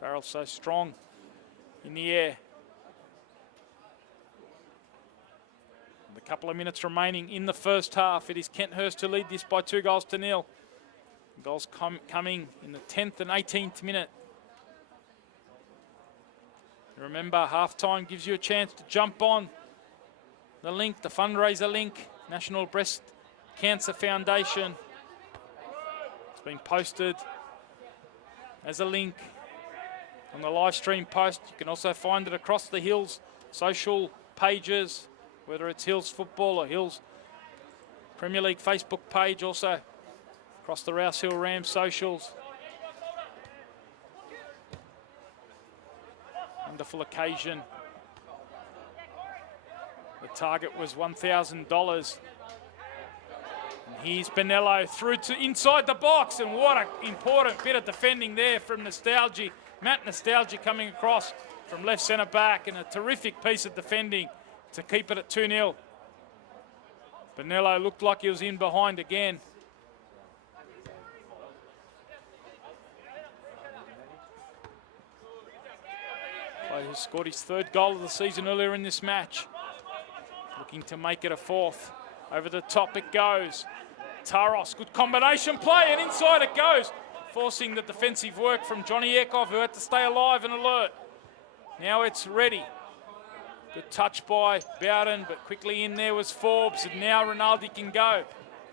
Farrell so strong in the air. With a couple of minutes remaining in the first half, it is Kenthurst to lead this by 2-0. Goals coming in the 10th and 18th minute. Remember, halftime gives you a chance to jump on the link, the fundraiser link, National Breast Cancer Foundation. It's been posted as a link on the live stream post. You can also find it across the Hills social pages, whether it's Hills Football or Hills Premier League Facebook page, also across the Rouse Hill Rams socials. Wonderful occasion. The target was $1,000. And here's Benello through to inside the box, and what an important bit of defending there from Nostalgia. Matt Nostalgia coming across from left centre back, and a terrific piece of defending to keep it at 2-0. Benello looked like he was in behind again. Player scored his 3rd goal of the season earlier in this match. Looking to make it a 4th. Over the top it goes. Taros, good combination play, and inside it goes. Forcing the defensive work from Johnny Ekov, who had to stay alive and alert. Now it's ready. Good touch by Bowden, but quickly in there was Forbes, and now Rinaldi can go.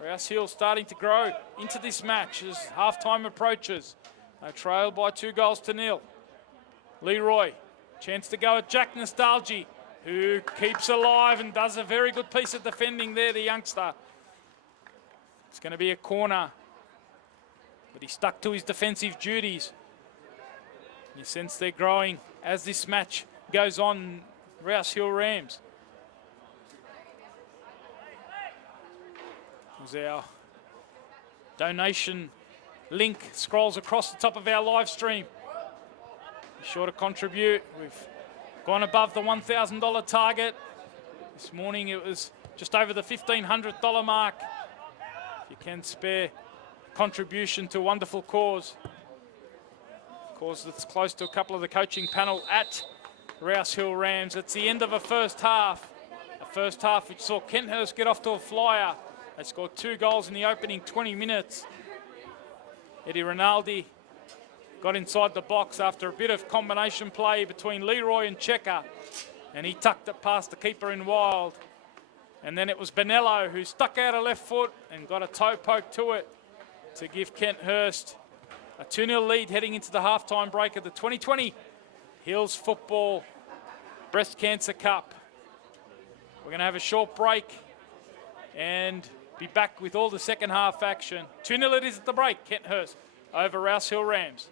Rouse Hill starting to grow into this match as halftime approaches. They trail by 2-0. Leroy, chance to go at Jack Nostalgia, who keeps alive and does a very good piece of defending there, the youngster. It's going to be a corner, but he stuck to his defensive duties. You sense they're growing as this match goes on. Rouse Hill Rams. As our donation link scrolls across the top of our live stream. Be sure to contribute. We've gone above the $1,000 target. This morning it was just over the $1,500 mark. If you can spare contribution to a wonderful cause. Cause that's close to a couple of the coaching panel at Rouse Hill Rams. It's the end of a first half. A first half which saw Kenthurst get off to a flyer. They scored 2 goals in the opening 20 minutes. Eddie Rinaldi got inside the box after a bit of combination play between Leroy and Checker, and he tucked it past the keeper in wild. And then it was Benello who stuck out a left foot and got a toe poke to it to give Kenthurst a 2-0 lead heading into the halftime break of the 2020 Hills Football Breast Cancer Cup. We're going to have a short break and be back with all the second half action. 2-0 it is at the break, Kenthurst over Rouse Hill Rams.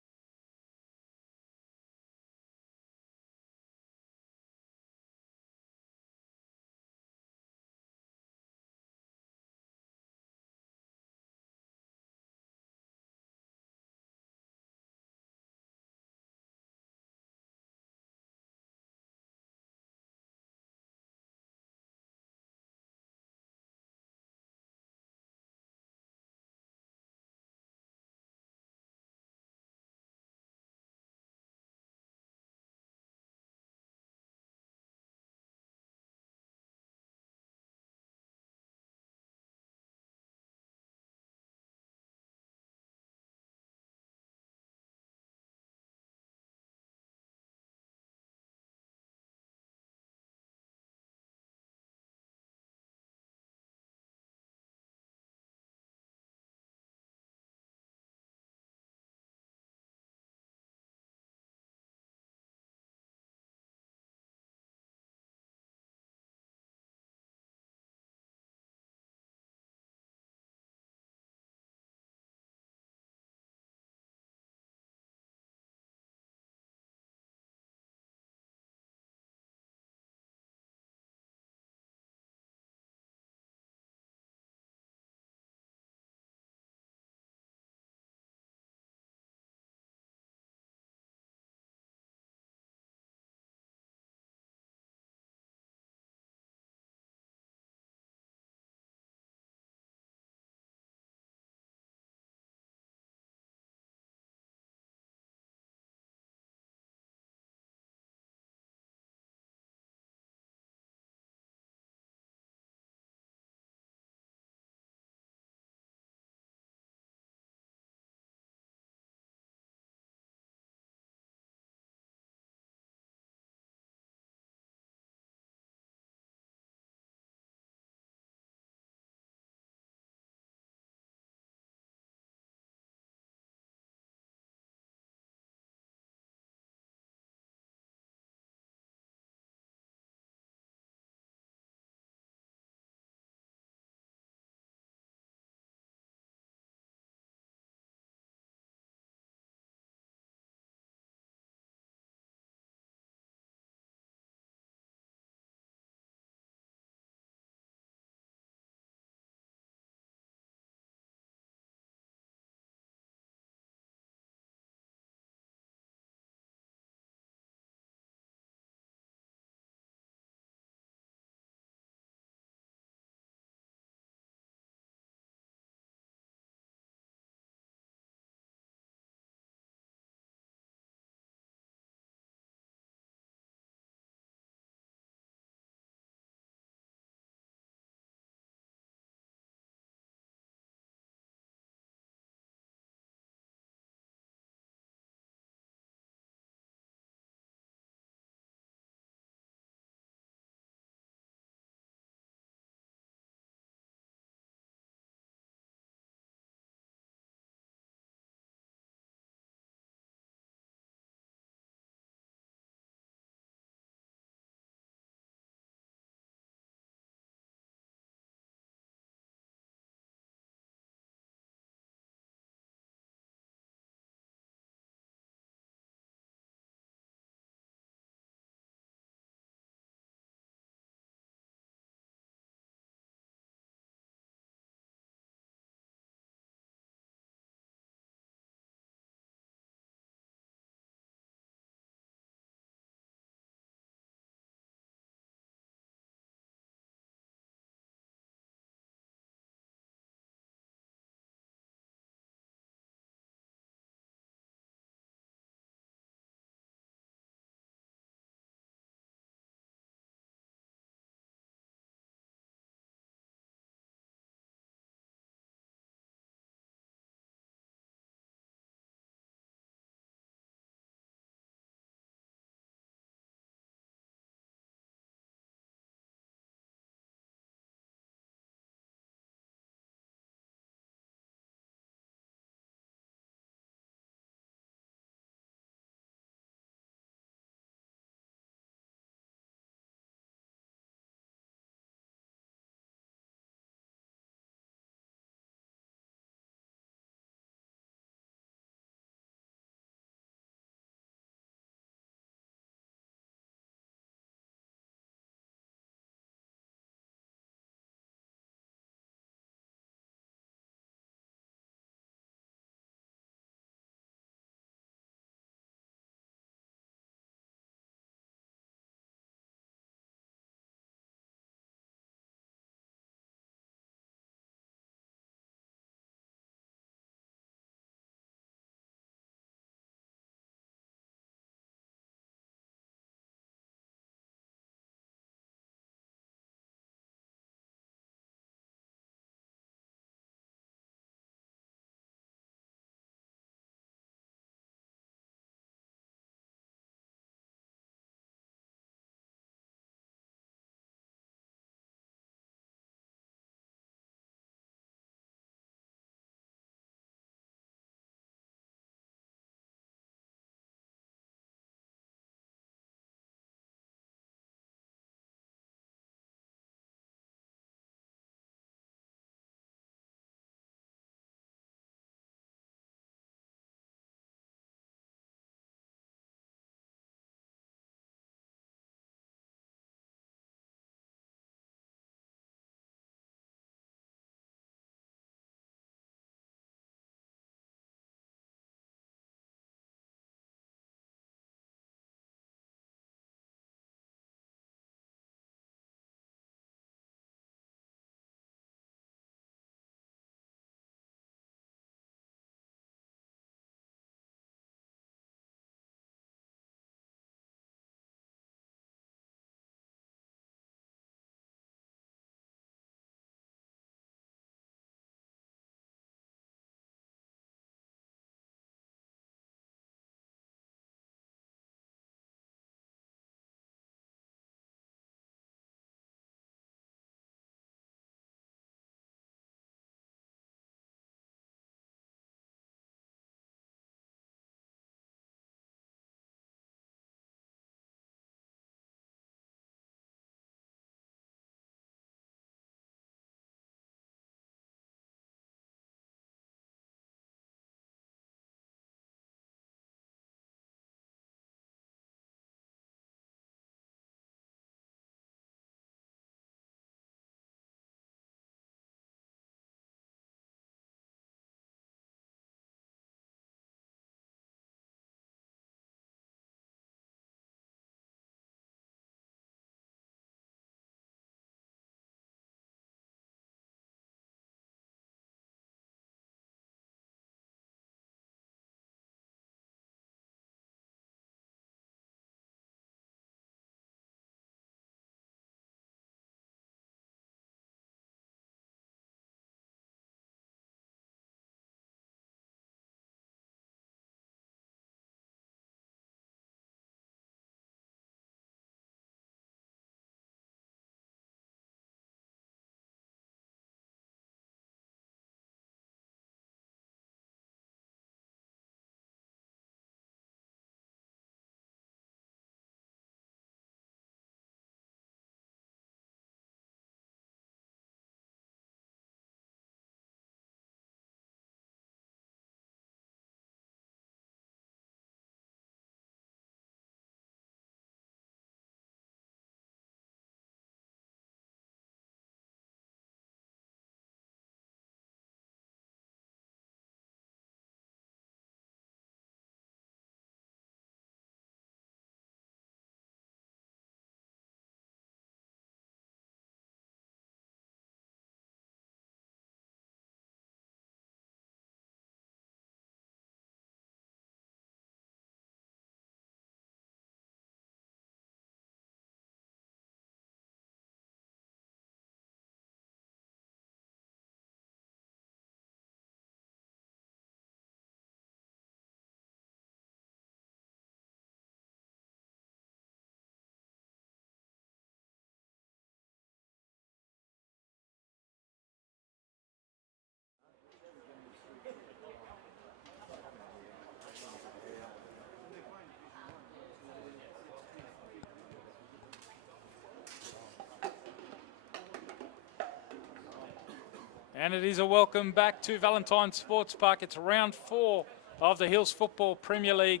And it is a welcome back to Valentine Sports Park. It's round 4 of the Hills Football Premier League.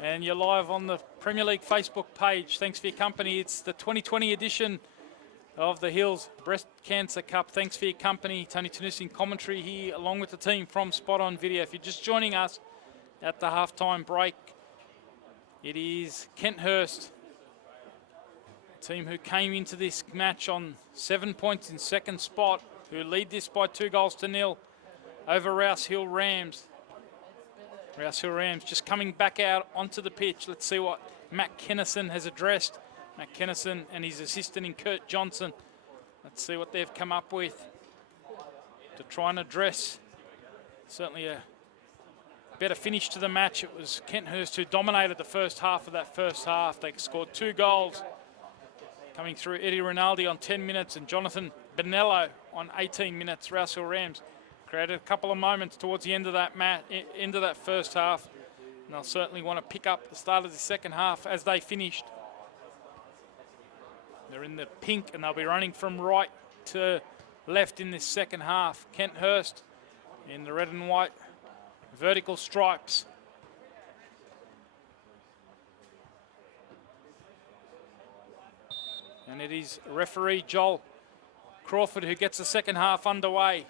And you're live on the Premier League Facebook page. Thanks for your company. It's the 2020 edition of the Hills Breast Cancer Cup. Thanks for your company. Tony Tanusi in commentary here, along with the team from Spot On Video. If you're just joining us at the halftime break, it is KENTHURST, a team who came into this match on 7 points in second spot, who lead this by 2-0 over Rouse Hill Rams. Rouse Hill Rams just coming back out onto the pitch. Let's see what Matt Kennison has addressed. Matt Kennison and his assistant in Kurt Johnson. Let's see what they've come up with to try and address certainly a better finish to the match. It was KENTHURST who dominated the first half of that first half. They scored 2 goals coming through Eddie Rinaldi on 10 minutes and Jonathan Benello on 18 minutes. Rouse Hill Rams created a couple of moments towards the end of that end of that first half, and they'll certainly want to pick up the start of the second half as they finished. They're in the pink and they'll be running from right to left in this second half. KENTHURST in the red and white vertical stripes. And it is referee Joel Crawford who gets the second half underway.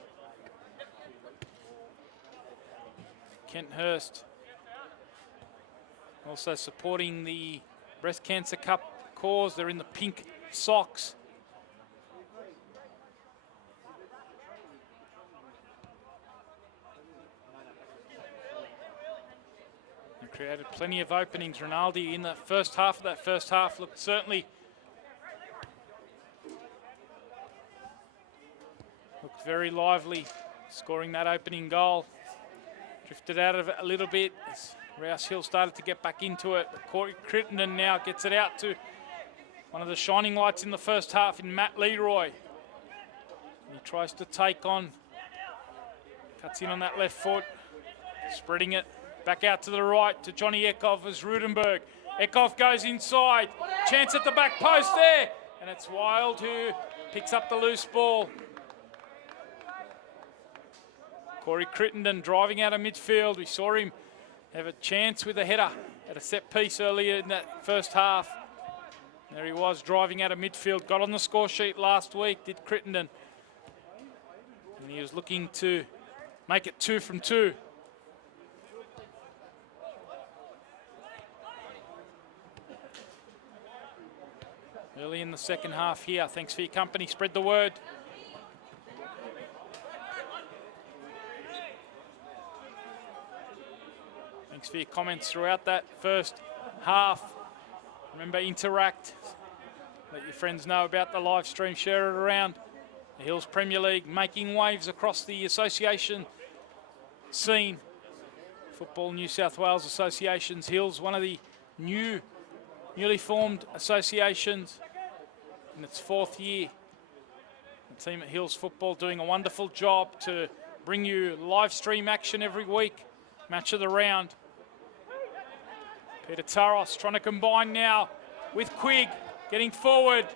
KENTHURST also supporting the Breast Cancer Cup cause. They're in the pink socks. They created plenty of openings. Rinaldi in the first half of that first half looked very lively, scoring that opening goal. Drifted out of it a little bit as Rouse Hill started to get back into it. But Corey Crittenden now gets it out to one of the shining lights in the first half in Matt Leroy. He tries to take on, cuts in on that left foot, spreading it back out to the right to Johnny Eckhoff as Rudenberg. Eckhoff goes inside, chance at the back post there, and it's Wild who picks up the loose ball. Corey Crittenden driving out of midfield. We saw him have a chance with a header at a set piece earlier in that first half. There he was driving out of midfield. Got on the score sheet last week, did Crittenden. And he was looking to make it 2 from 2. Early in the second half here. Thanks for your company. Spread the word. Thanks for your comments throughout that first half. Remember, interact. Let your friends know about the live stream. Share it around. The Hills Premier League making waves across the association scene. Football New South Wales Associations. Hills, one of the newly formed associations in its 4th year. The team at Hills Football doing a wonderful job to bring you live stream action every week. Match of the round. Peter Taros trying to combine now with Quigg. Getting forward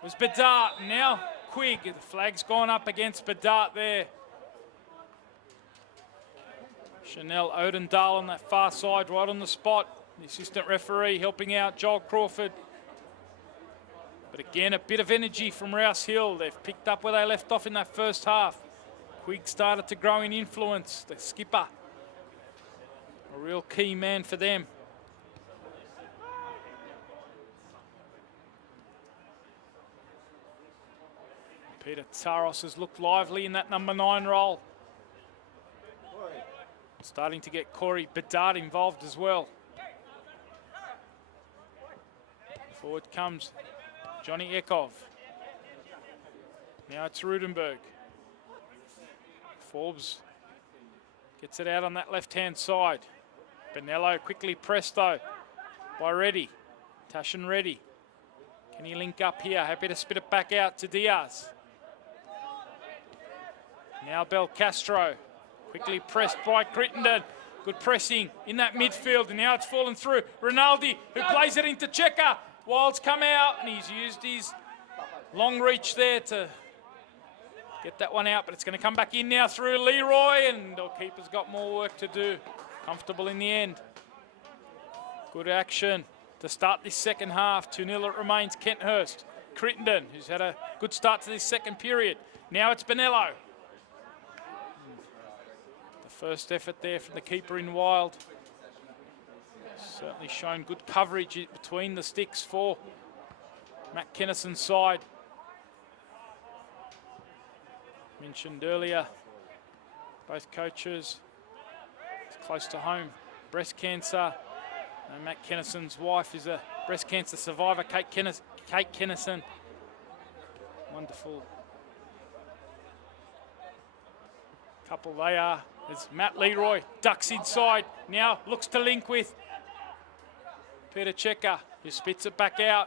was Bedart. Now Quigg. The flag's gone up against Bedart there. Chanel Odendahl on that far side, right on the spot. The assistant referee helping out Joel Crawford. But again, a bit of energy from Rouse Hill. They've picked up where they left off in that first half. Quigg started to grow in influence. The skipper, a real key man for them. Peter Taros has looked lively in that number 9 role. Starting to get Corey Bedard involved as well. Forward comes Johnny Eckhoff. Now it's Rudenberg. Forbes gets it out on that left-hand side. Benello quickly pressed though by Reddy. Tashin Reddy. Can he link up here? Happy to spit it back out to Diaz. Now Belcastro, quickly pressed by Crittenden. Good pressing in that midfield, and now it's fallen through. Rinaldi, who plays it into Checker. Wild's come out, and he's used his long reach there to get that one out, but it's going to come back in now through Leroy, and the keeper's got more work to do. Comfortable in the end. Good action to start this second half. 2-0 it remains. Kenthurst. Crittenden, who's had a good start to this second period. Now it's Bonello. The first effort there from the keeper in Wild. Certainly shown good coverage between the sticks for Matt Kennison's side. Mentioned earlier, both coaches, it's close to home. Breast cancer. And Matt Kennison's wife is a breast cancer survivor, Kate Kennison. Wonderful couple they are. As Matt Leroy ducks inside, now looks to link with Peter Checker, who spits it back out.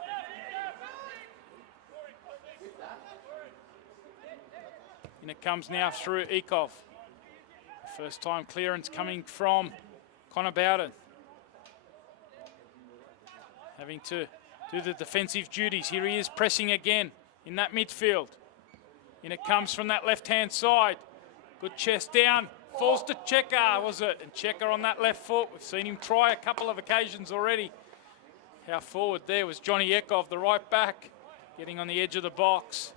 And it comes now through Ekov. First time clearance coming from Connor Bowden. Having to do the defensive duties. Here he is pressing again in that midfield. In it comes from that left-hand side. Good chest down. Falls to Checker, was it? And Checker on that left foot. We've seen him try a couple of occasions already. How forward there was Johnny Ekov, the right back, getting on the edge of the box.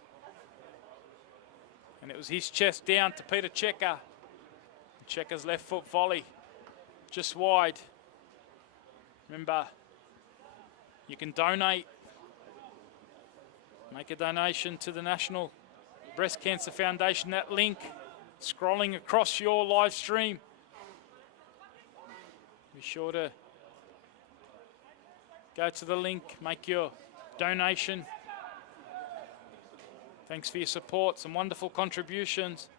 And it was his chest down to Peter Checker. Checker's left foot volley just wide. Remember, you can donate, make a donation to the National Breast Cancer Foundation. That link scrolling across your live stream. Be sure to go to the link, make your donation. Thanks for your support, some wonderful contributions.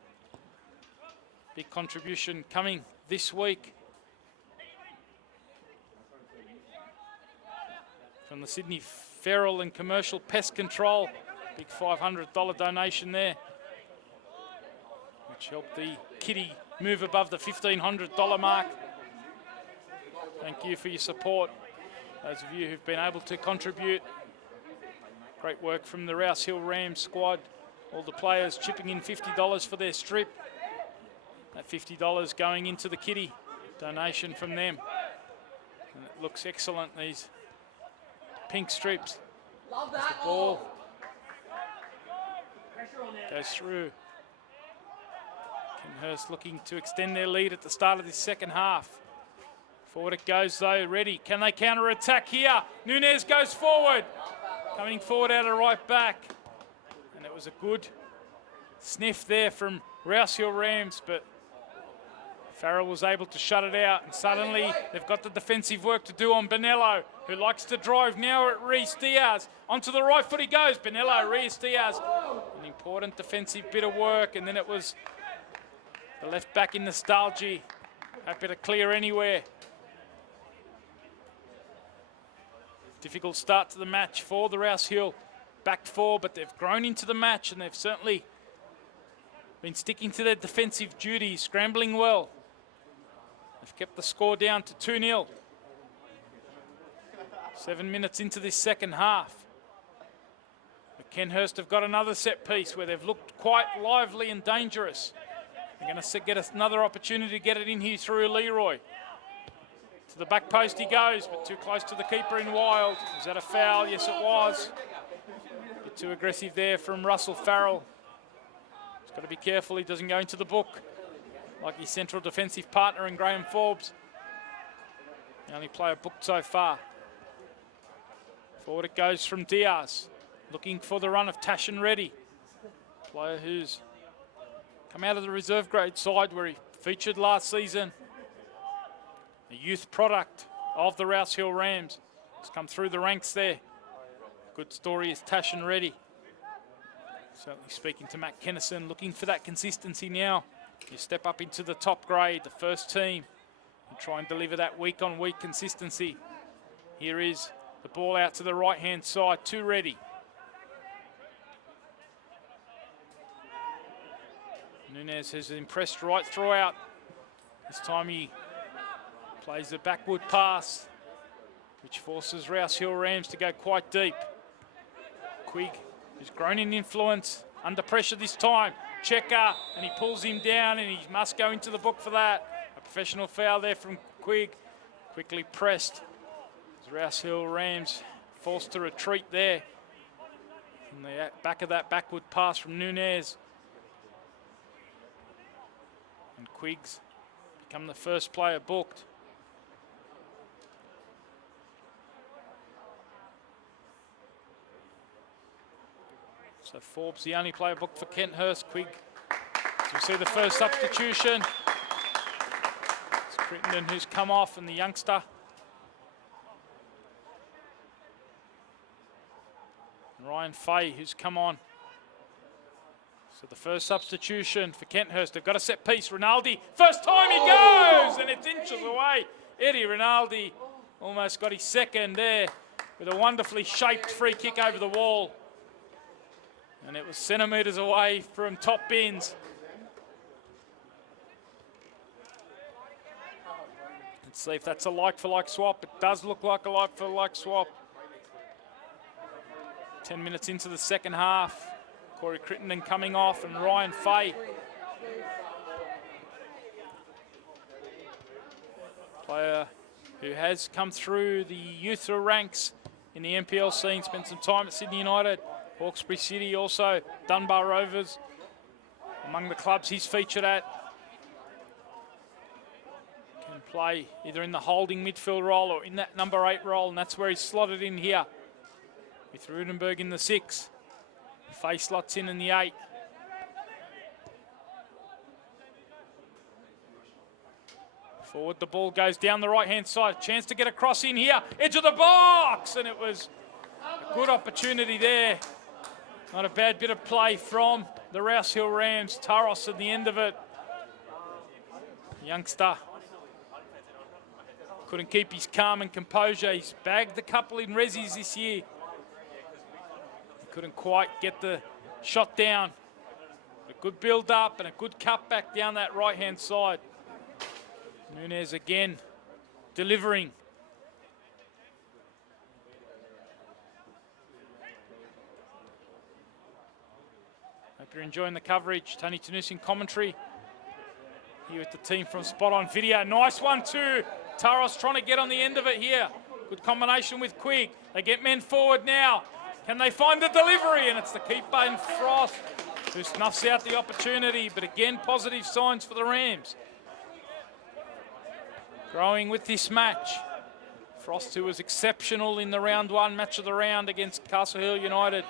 Big contribution coming this week from the Sydney Feral and Commercial Pest Control. Big $500 donation there, which helped the kitty move above the $1,500 mark. Thank you for your support, those of you who've been able to contribute. Great work from the Rouse Hill Rams squad. All the players chipping in $50 for their strip. That $50 going into the kitty. Donation from them. And it looks excellent, these pink strips. As the ball goes through. Kenthurst looking to extend their lead at the start of this second half. Forward it goes though, ready. Can they counter-attack here? Nunez goes forward. Coming forward out of right back. And it was a good sniff there from Rouse Hill Rams, but Farrell was able to shut it out, and suddenly they've got the defensive work to do on Bonello, who likes to drive now at Reese Diaz. Onto the right foot he goes. Bonello, Reese Diaz. An important defensive bit of work, and then it was the left back in Nostalgia. Happy to clear anywhere. Difficult start to the match for the Rouse Hill back four, but they've grown into the match, and they've certainly been sticking to their defensive duties, scrambling well. They've kept the score down to 2-0. 7 minutes into this second half. But Kenthurst have got another set piece where they've looked quite lively and dangerous. They're going to get another opportunity to get it in here through Leroy. To the back post he goes, but too close to the keeper in Wild. Was that a foul? Yes, it was. A bit too aggressive there from Russell Farrell. He's got to be careful he doesn't go into the book like his central defensive partner in Graham Forbes. The only player booked so far. Forward it goes from Diaz. Looking for the run of Tashin Reddy. Player who's come out of the reserve grade side where he featured last season. A youth product of the Rouse Hill Rams. He's come through the ranks there. Good story is Tashin Reddy. Certainly speaking to Matt Kennison, looking for that consistency now. You step up into the top grade, the first team, and try and deliver that week-on-week consistency. Here is the ball out to the right-hand side to Reddy. Nunez has impressed right throughout. This time he plays a backward pass, which forces Rouse Hill Rams to go quite deep. Quigg, who's grown in influence, under pressure this time. checker, and he pulls him down, and he must go into the book for that. A professional foul there from Quigg. Quickly pressed. As Rouse Hill Rams forced to retreat there. In the back of that backward pass from Nunez. And Quiggs become the first player booked. So Forbes, the only player booked for Kenthurst. Quigg, as we see the first substitution. It's Crittenden who's come off, and the youngster. And Ryan Fay who's come on. So the first substitution for Kenthurst. They've got a set piece. Rinaldi, first time he goes, and it's inches away. Eddie Rinaldi almost got his second there with a wonderfully shaped free kick over the wall. And it was centimetres away from top bins. Let's see if that's a like-for-like swap. It does look like a like-for-like swap. 10 minutes into the second half. Corey Crittenden coming off, and Ryan Fay. Player who has come through the youth ranks in the NPL scene, spent some time at Sydney United. Hawkesbury City, also Dunbar Rovers, among the clubs he's featured at. Can play either in the holding midfield role or in that number 8 role, and that's where he's slotted in here. With Rudenberg in the 6. Fay slots in the 8. Forward the ball goes down the right-hand side. Chance to get across in here. Edge of the box, and it was a good opportunity there. Not a bad bit of play from the Rouse Hill Rams. Taros at the end of it. Youngster couldn't keep his calm and composure. He's bagged a couple in resis this year. He couldn't quite get the shot down. A good build up and a good cut back down that right-hand side. Nunez again delivering. Hope you're enjoying the coverage. Tony Tanusian commentary here with the team from Spot On Video. Nice one too. Taros trying to get on the end of it here. Good combination with Quigg. They get men forward now. Can they find the delivery? And it's the keeper in Frost who snuffs out the opportunity. But again, positive signs for the Rams. Growing with this match. Frost, who was exceptional in the round 1 match of the round against Castle Hill United.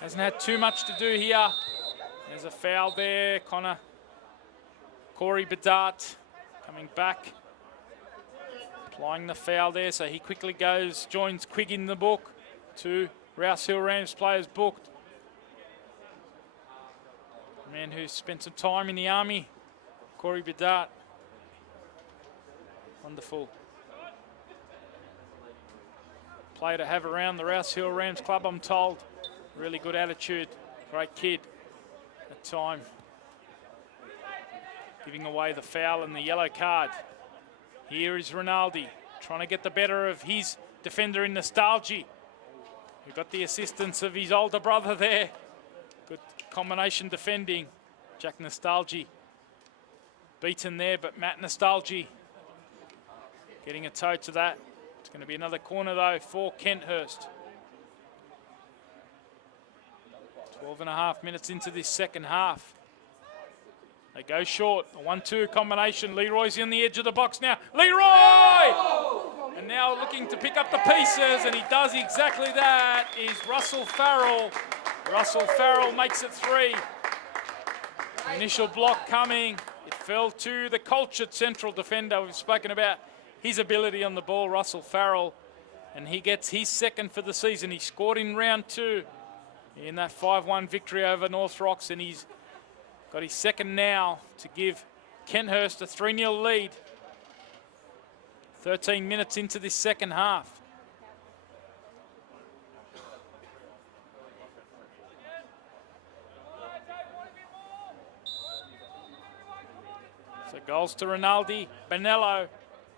Hasn't had too much to do here. There's a foul there. Corey Bedart coming back. Applying the foul there, so he quickly goes, joins Quigg in the book. 2 Rouse Hill Rams players booked. A man who spent some time in the army, Corey Bedart. Wonderful player to have around the Rouse Hill Rams club, I'm told. Really good attitude, great kid at time. Giving away the foul and the yellow card. Here is Rinaldi trying to get the better of his defender in Nostalgia. Who got the assistance of his older brother there. Good combination defending. Jack Nostalgia beaten there, but Matt Nostalgia getting a toe to that. It's going to be another corner though for Kenthurst. 12.5 minutes into this second half. They go short, a 1-2 combination. Leroy's in the edge of the box now. Leroy! And now looking to pick up the pieces, and he does exactly that, is Russell Farrell. Russell Farrell makes it 3. Initial block coming. It fell to the cultured central defender. We've spoken about his ability on the ball, Russell Farrell. And he gets his second for the season. He scored in round 2 in that 5-1 victory over North Rocks, and he's got his second now to give Kenthurst a 3-0 lead. 13 minutes into this second half. So goals to Rinaldi, Bonello,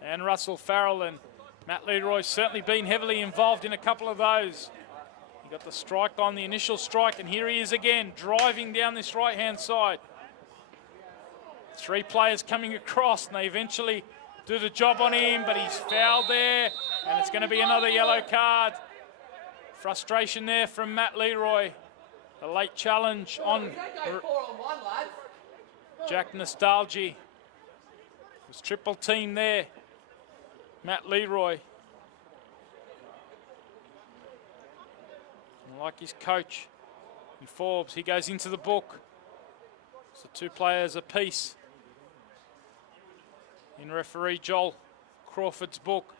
and Russell Farrell, and Matt Leroy's certainly been heavily involved in a couple of those. He got the strike on, the initial strike, and here he is again, driving down this right-hand side. 3 players coming across, and they eventually do the job on him, but he's fouled there, and it's going to be another yellow card. Frustration there from Matt Leroy. The late challenge on Jack Nostalgia. It was triple team there. Matt Leroy. And like his coach in Forbes, he goes into the book. So 2 players apiece in referee Joel Crawford's book.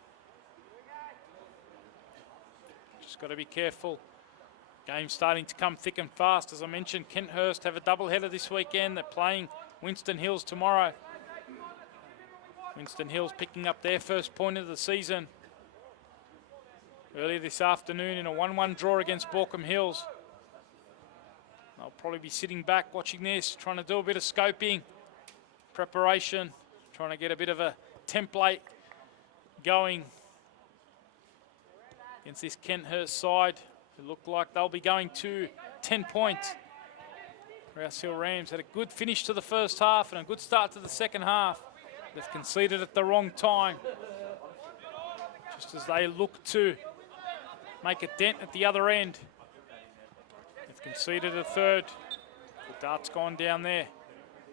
Just got to be careful. Game starting to come thick and fast. As I mentioned, Kenthurst have a doubleheader this weekend. They're playing Winston Hills tomorrow. Winston Hills picking up their first point of the season earlier this afternoon in a 1-1 draw against Borkham Hills. I'll probably be sitting back watching this, trying to do a bit of scoping, preparation, trying to get a bit of a template going against this Kenthurst side. It looked like they'll be going to 10 points. Rouse Hill Rams had a good finish to the first half and a good start to the second half. They've conceded at the wrong time, just as they look to make a dent at the other end. They've conceded a third. The dart's gone down there.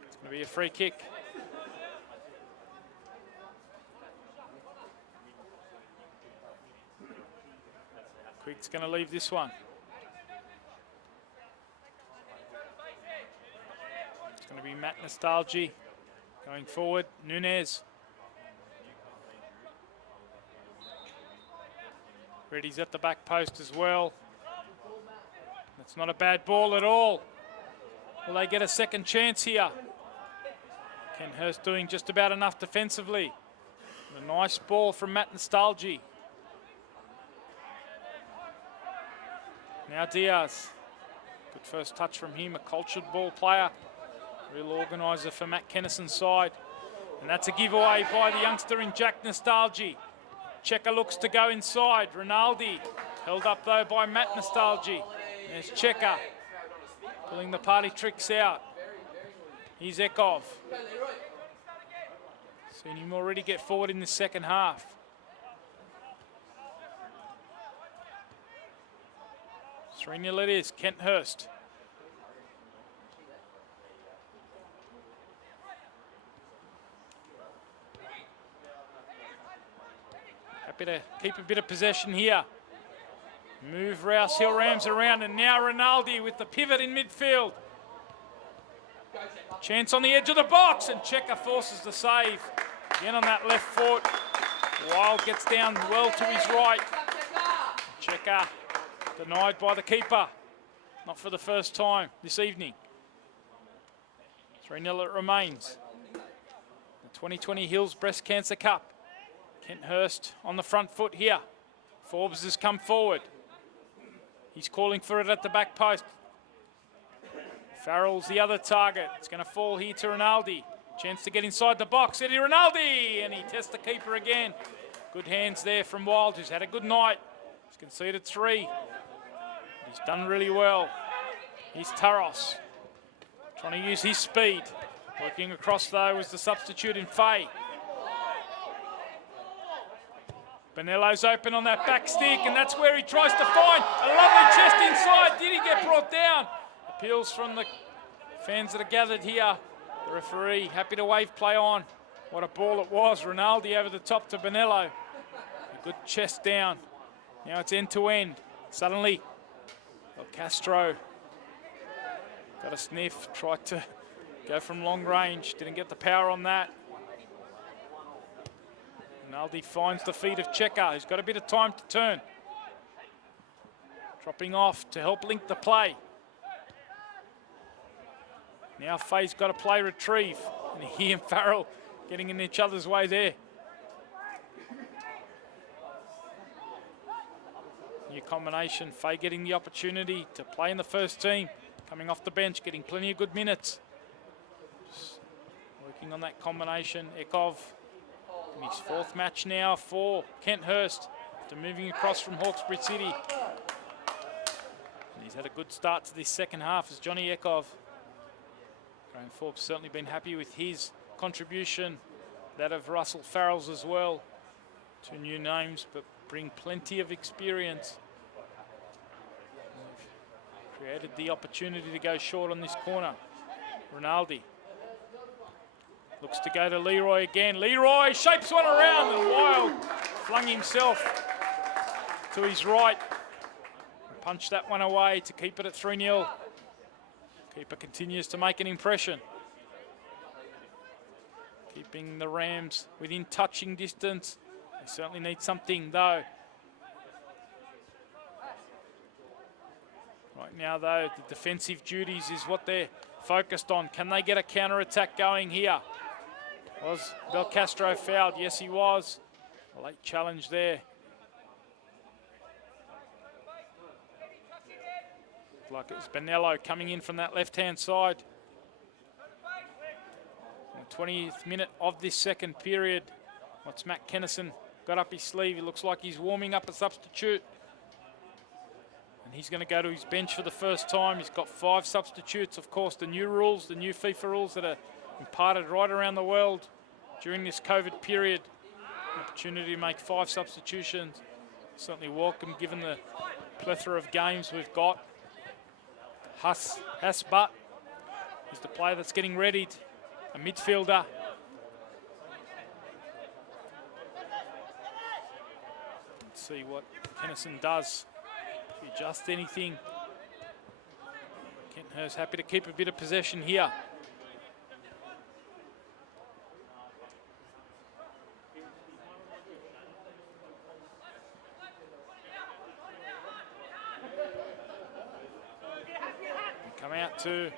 It's going to be a free kick. Quick's going to leave this one. It's going to be Matt Nostalgia going forward. Nunez. Reddy's at the back post as well. That's not a bad ball at all. Will they get a second chance here? Kenthurst doing just about enough defensively. A nice ball from Matt Nostalgia. Now Diaz. Good first touch from him, a cultured ball player. Real organiser for Matt Kennison's side. And that's a giveaway by the youngster in Jack Nostalgia. Checker looks to go inside. Rinaldi held up though by Matt Nostalgia. There's Checker pulling the party tricks out. Here's Ekov. Seen him already get forward in the second half. It's 3-0 it is, Kenthurst. Happy to keep a bit of possession here. Move Rouse Hill Rams around, and now Rinaldi with the pivot in midfield. Chance on the edge of the box, and Checker forces the save. Again on that left foot. Wild gets down well to his right. Checker denied by the keeper. Not for the first time this evening. 3-0 it remains. The 2020 Hills Breast Cancer Cup. Kenthurst on the front foot here. Forbes has come forward. He's calling for it at the back post. Farrell's the other target. It's going to fall here to Rinaldi. Chance to get inside the box. Eddie Rinaldi, and he tests the keeper again. Good hands there from Wild, who's had a good night. He's conceded 3. He's done really well. Here's Taros, trying to use his speed. Working across though was the substitute in Fay. Bonello's open on that back stick, and that's where he tries to find a lovely chest inside. Did he get brought down? Appeals from the fans that are gathered here. The referee happy to wave play on. What a ball it was. Rinaldi over the top to Bonello. A good chest down. Now it's end to end. Suddenly, El Castro got a sniff, tried to go from long range, didn't get the power on that. Rinaldi finds the feet of Checker, who's got a bit of time to turn. Dropping off to help link the play. Now Fay's got to play retrieve. And he and Farrell getting in each other's way there. New combination, Fay getting the opportunity to play in the first team. Coming off the bench, getting plenty of good minutes. Just working on that combination. Ekov in his 4th match now for Kenthurst after moving across from Hawkesbury City. He's had a good start to this second half as Johnny Ekov. Graham Forbes certainly been happy with his contribution. That of Russell Farrell's as well. Two new names, but bring plenty of experience. Created the opportunity to go short on this corner. Rinaldi looks to go to Leroy again. Leroy shapes one around and Wild flung himself to his right. Punched that one away to keep it at 3-0. Keeper continues to make an impression. Keeping the Rams within touching distance. They certainly need something though. Right now though, the defensive duties is what they're focused on. Can they get a counter-attack going here? Was Belcastro fouled? Yes, he was. A late challenge there. Like it was Bonello coming in from that left-hand side. The 20th minute of this second period. What's Matt Kennison got up his sleeve? He looks like he's warming up a substitute. And he's going to go to his bench for the first time. He's got 5 substitutes. Of course, the new rules, the new FIFA rules that are imparted right around the world during this COVID period. Opportunity to make 5 substitutions. Certainly welcome given the plethora of games we've got. Hasbutt is the player that's getting readied, a midfielder. Let's see what Kennison does. If he adjusts anything. Kenthurst happy to keep a bit of possession here. Come out to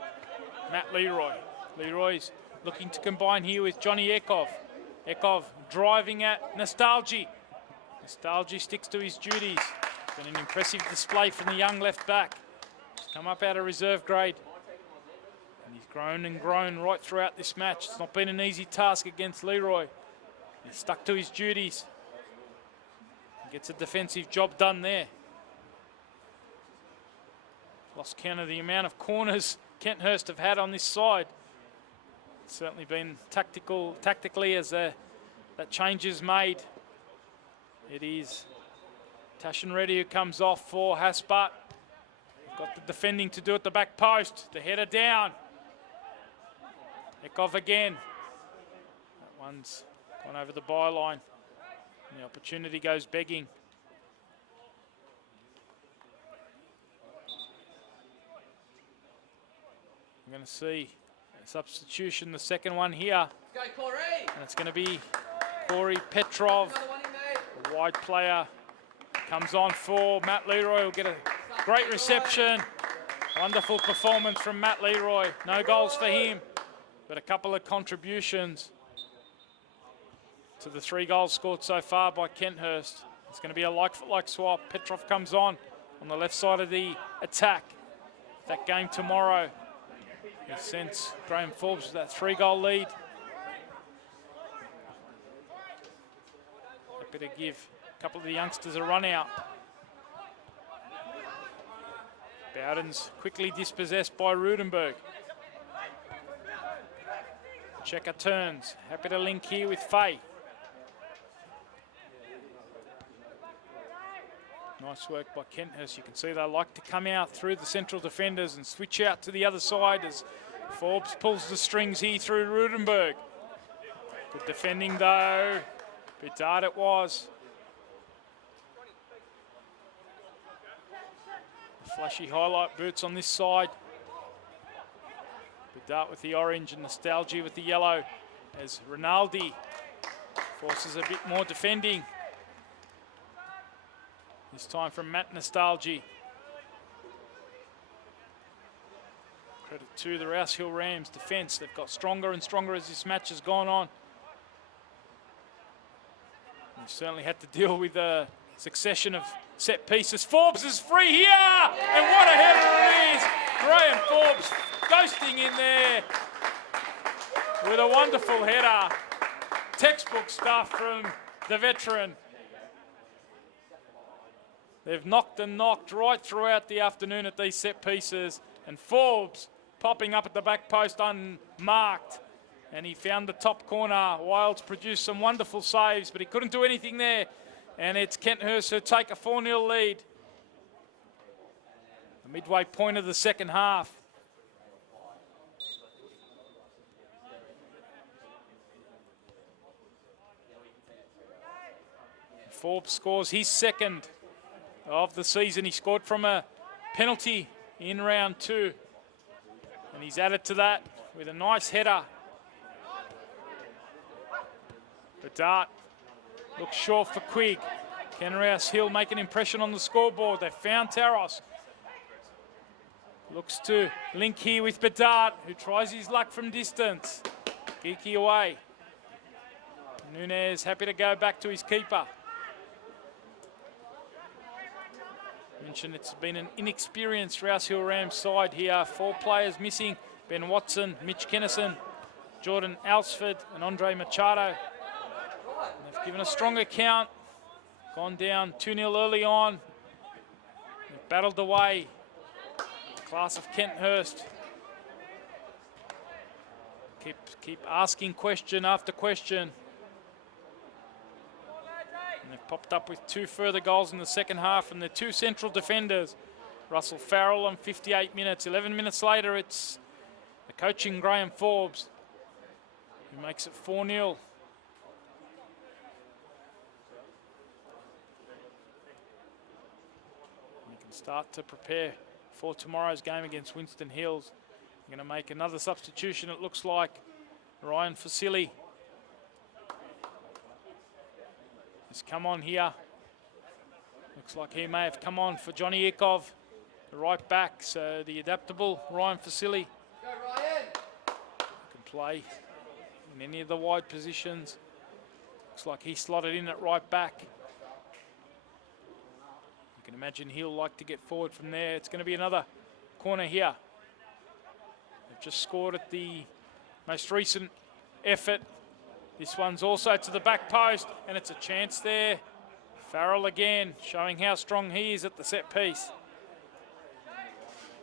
Matt Leroy. Leroy's looking to combine here with Johnny Ekov. Ekov driving at Nostalgia. Nostalgia sticks to his duties. Been an impressive display from the young left back. He's come up out of reserve grade. And he's grown and grown right throughout this match. It's not been an easy task against Leroy. He's stuck to his duties. He gets a defensive job done there. Lost count of the amount of corners Kenthurst have had on this side. It's certainly been tactically as that change is made. It is Tashin Reddy who comes off for Hasbutt. Got the defending to do at the back post. The header down. Ekov again. That one's gone over the byline. And the opportunity goes begging. We're going to see a substitution, the second one here. Go, Corey. And it's going to be Corey Petrov, a wide player. Comes on for Matt Leroy. Will get a great reception. Wonderful performance from Matt Leroy. No goals for him, but a couple of contributions to the 3 goals scored so far by Kenthurst. It's going to be a like-for-like swap. Petrov comes on the left side of the attack. That game tomorrow. Since Graham Forbes with that 3-goal lead. Happy to give a couple of the youngsters a run out. Bowden's quickly dispossessed by Rudenberg. Checker turns. Happy to link here with Fay. Nice work by Kenthurst. You can see they like to come out through the central defenders and switch out to the other side as Forbes pulls the strings here through Rudenberg. Good defending though. Bit hard it was. Flashy highlight boots on this side. Bit dart with the orange and Nostalgia with the yellow as Rinaldi forces a bit more defending. This time from Matt Nostalgia. Credit to the Rouse Hill Rams defence. They've got stronger and stronger as this match has gone on. They've certainly had to deal with a succession of set pieces. Forbes is free here! And what a header it is! Graham Forbes ghosting in there with a wonderful header. Textbook stuff from the veteran. They've knocked and knocked right throughout the afternoon at these set pieces. And Forbes popping up at the back post unmarked. And he found the top corner. Wilds produced some wonderful saves, but he couldn't do anything there. And it's Kenthurst who take a 4-0 lead. The midway point of the second half. Forbes scores his second of the season. He scored from a penalty in round 2. And he's added to that with a nice header. But Dart looks short for Quigg. Kenrouse Hill make an impression on the scoreboard. They've found Taros. Looks to link here with Bedard, who tries his luck from distance. Geeky away. Nunez happy to go back to his keeper. Mentioned it's been an inexperienced Rouse Hill Rams side here. 4 players missing. Ben Watson, Mitch Kennison, Jordan Alsford and Andre Machado. And they've given a strong account. Gone down 2-0 early on. They've battled away. The class of Kenthurst. Keep asking question after question. They've popped up with 2 further goals in the second half from their 2 central defenders. Russell Farrell on 58 minutes. 11 minutes later, it's the coaching Graham Forbes who makes it 4-0. You can start to prepare for tomorrow's game against Winston Hills. You're going to make another substitution, it looks like. Ryan Fasili has come on here. Looks like he may have come on for Johnny Ikov, the right back. So the adaptable Ryan Fasili can play in any of the wide positions. Looks like he slotted in at right back. You can imagine he'll like to get forward from there. It's going to be another corner here. They've just scored at the most recent effort. This one's also to the back post, and it's a chance there. Farrell again, showing how strong he is at the set piece.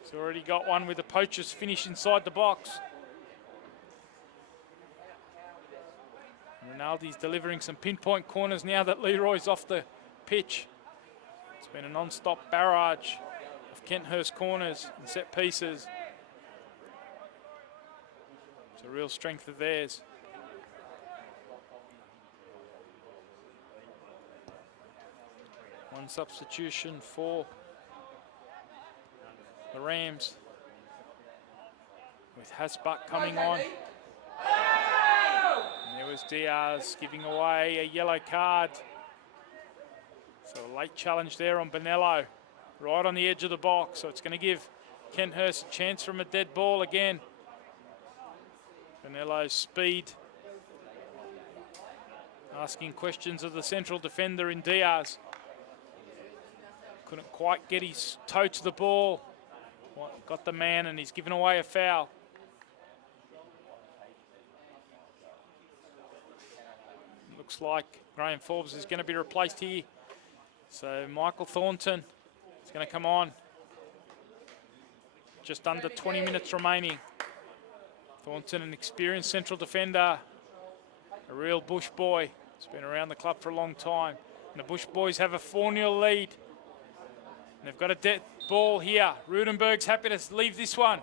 He's already got one with the poacher's finish inside the box. Rinaldi's delivering some pinpoint corners now that Leroy's off the pitch. It's been a non-stop barrage of Kenthurst corners and set pieces. It's a real strength of theirs. One substitution for the Rams, with Hasbuck coming on. And there was Diaz giving away a yellow card. So a late challenge there on Bonello, right on the edge of the box. So it's going to give Kenthurst a chance from a dead ball again. Bonello's speed. Asking questions of the central defender in Diaz. Couldn't quite get his toe to the ball. Got the man, and he's given away a foul. Looks like Graham Forbes is going to be replaced here. So Michael Thornton is going to come on. Just under 20 minutes remaining. Thornton, an experienced central defender, a real Bush boy. He's been around the club for a long time. And the Bush boys have a 4-0 lead. And they've got a dead ball here. Rudenberg's happy to leave this one.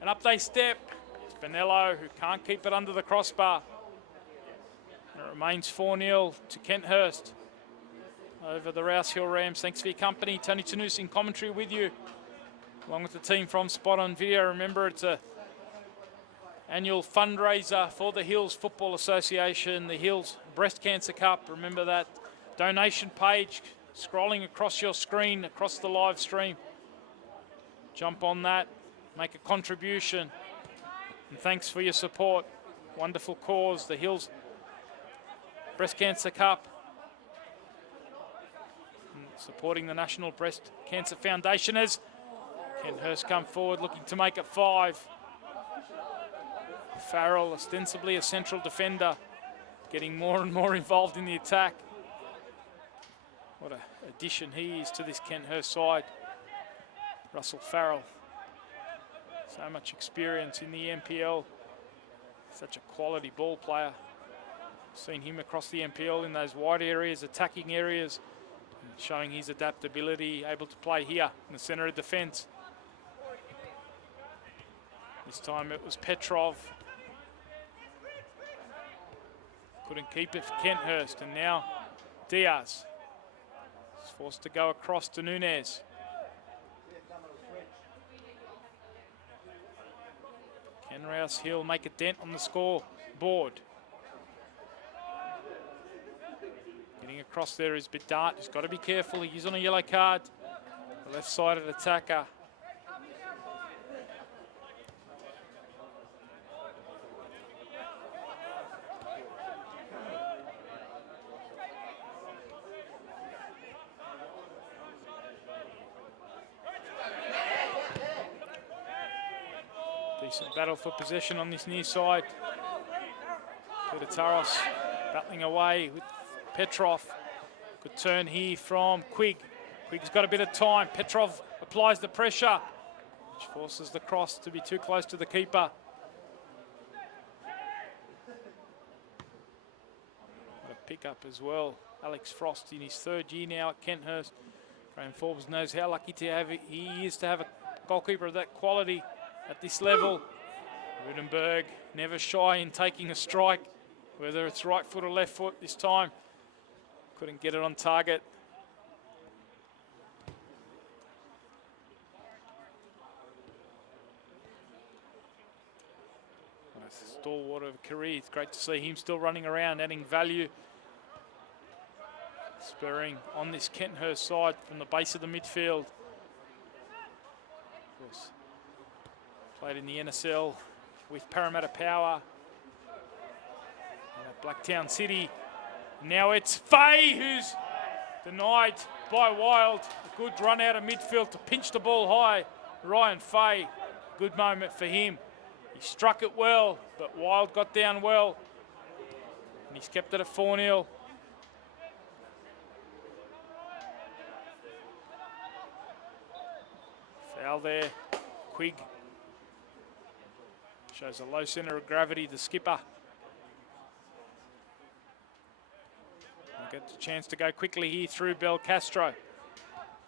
And up they step. It's Bonello, who can't keep it under the crossbar. And it remains 4-0 to Kenthurst over the Rouse Hill Rams. Thanks for your company. Tony Tanous in commentary with you, along with the team from Spot On Video. Remember, it's a annual fundraiser for the Hills Football Association, the Hills Breast Cancer Cup. Remember that donation page scrolling across your screen, across the live stream. Jump on that, make a contribution, and thanks for your support. Wonderful cause, the Hills Breast Cancer Cup, and supporting the National Breast Cancer Foundation as Kenthurst come forward looking to make it 5. Farrell, ostensibly a central defender, getting more and more involved in the attack. What an addition he is to this Kenthurst side. Russell Farrell. So much experience in the NPL. Such a quality ball player. Seen him across the NPL in those wide areas, attacking areas, showing his adaptability, able to play here in the centre of defence. This time it was Petrov. Couldn't keep it for Kenthurst, and now Diaz is forced to go across to Nunez. Can Rouse Hill make a dent on the score board? Getting across there is Bedart. He's got to be careful. He's on a yellow card. The left-sided attacker. Decent battle for possession on this near side. Taros battling away with Petrov. Good turn here from Quigg. Quigg's got a bit of time. Petrov applies the pressure, which forces the cross to be too close to the keeper. What a pick-up as well. Alex Frost in his third year now at Kenthurst. Graham Forbes knows how lucky he is to have a goalkeeper of that quality at this level. Rudenberg never shy in taking a strike, whether it's right foot or left foot this time. Couldn't get it on target. Stalwart of a career. It's great to see him still running around, adding value. Spurring on this Kenthurst side from the base of the midfield. Of course, played in the NSL with Parramatta Power. And at Blacktown City. Now it's Fay who's denied by Wild. A good run out of midfield to pinch the ball high. Ryan Fay, good moment for him. He struck it well, but Wild got down well. And he's kept it at 4-0. Foul there, Quigg. Shows a low centre of gravity, the skipper. Get a chance to go quickly here through Belcastro.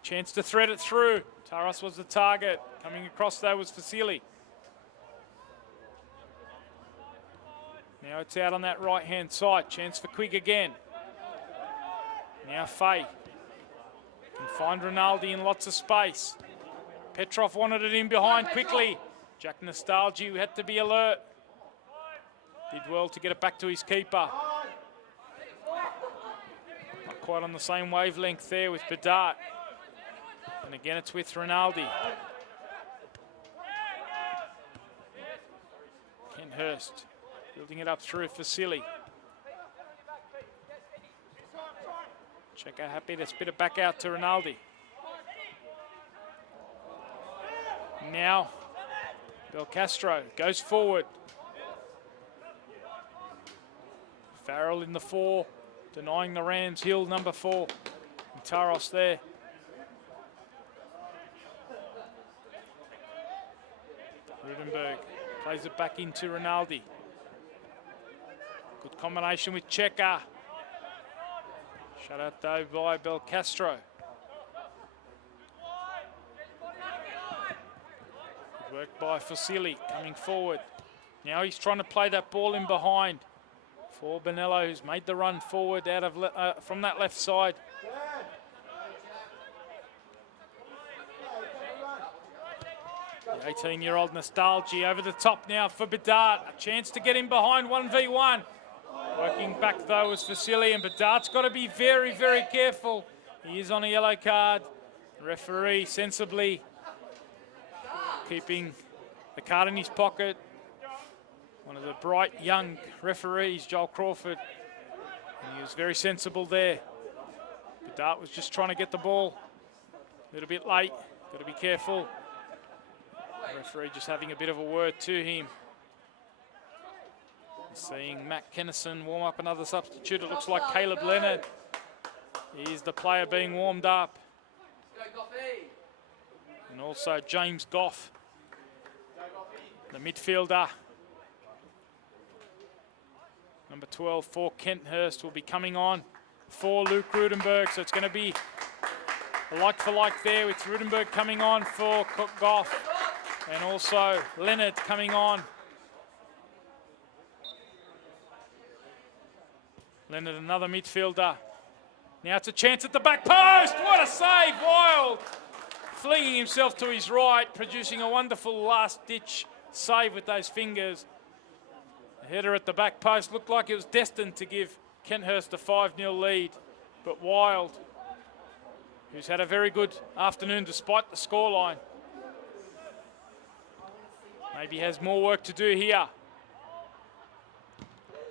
Chance to thread it through. Taras was the target. Coming across though was Vasily. Now it's out on that right-hand side. Chance for Quigg again. Now Fay can find Rinaldi in lots of space. Petrov wanted it in behind quickly. Jack Nostalgia had to be alert. Did well to get it back to his keeper. Not quite on the same wavelength there with Bedart. And again it's with Rinaldi. Kenthurst building it up through Vasily. Checker happy to spit it back out to Rinaldi. Now Belcastro goes forward. Farrell in the 4, denying the Rams. Hill number 4. And Taros there. Rudenberg plays it back into Rinaldi. Good combination with Checker. Shut out though by Belcastro. Good work by Vasily coming forward. Now he's trying to play that ball in behind for Bonello, who's made the run forward out of from that left side. The 18-year-old Nostalgia over the top now for Bedart. A chance to get him behind 1v1. Working back though was Vasily, and Bedart's got to be very, very careful. He is on a yellow card. The referee sensibly keeping the card in his pocket. One of the bright young referees, Joel Crawford. And he was very sensible there. Bedart was just trying to get the ball. A little bit late. Got to be careful. The referee just having a bit of a word to him. Seeing Matt Kennison warm up another substitute. It looks like Caleb Leonard Here's the player being warmed up. And also James Goff, the midfielder. Number 12 for Kenthurst will be coming on for Luke Rudenberg. So it's going to be a like for like there with Rudenberg coming on for Goff. And also Leonard coming on. Leonard, another midfielder. Now it's a chance at the back post. What a save, Wild. Flinging himself to his right, producing a wonderful last-ditch save with those fingers. The header at the back post looked like it was destined to give Kenthurst a 5-0 lead. But Wild, who's had a very good afternoon despite the scoreline, maybe has more work to do here.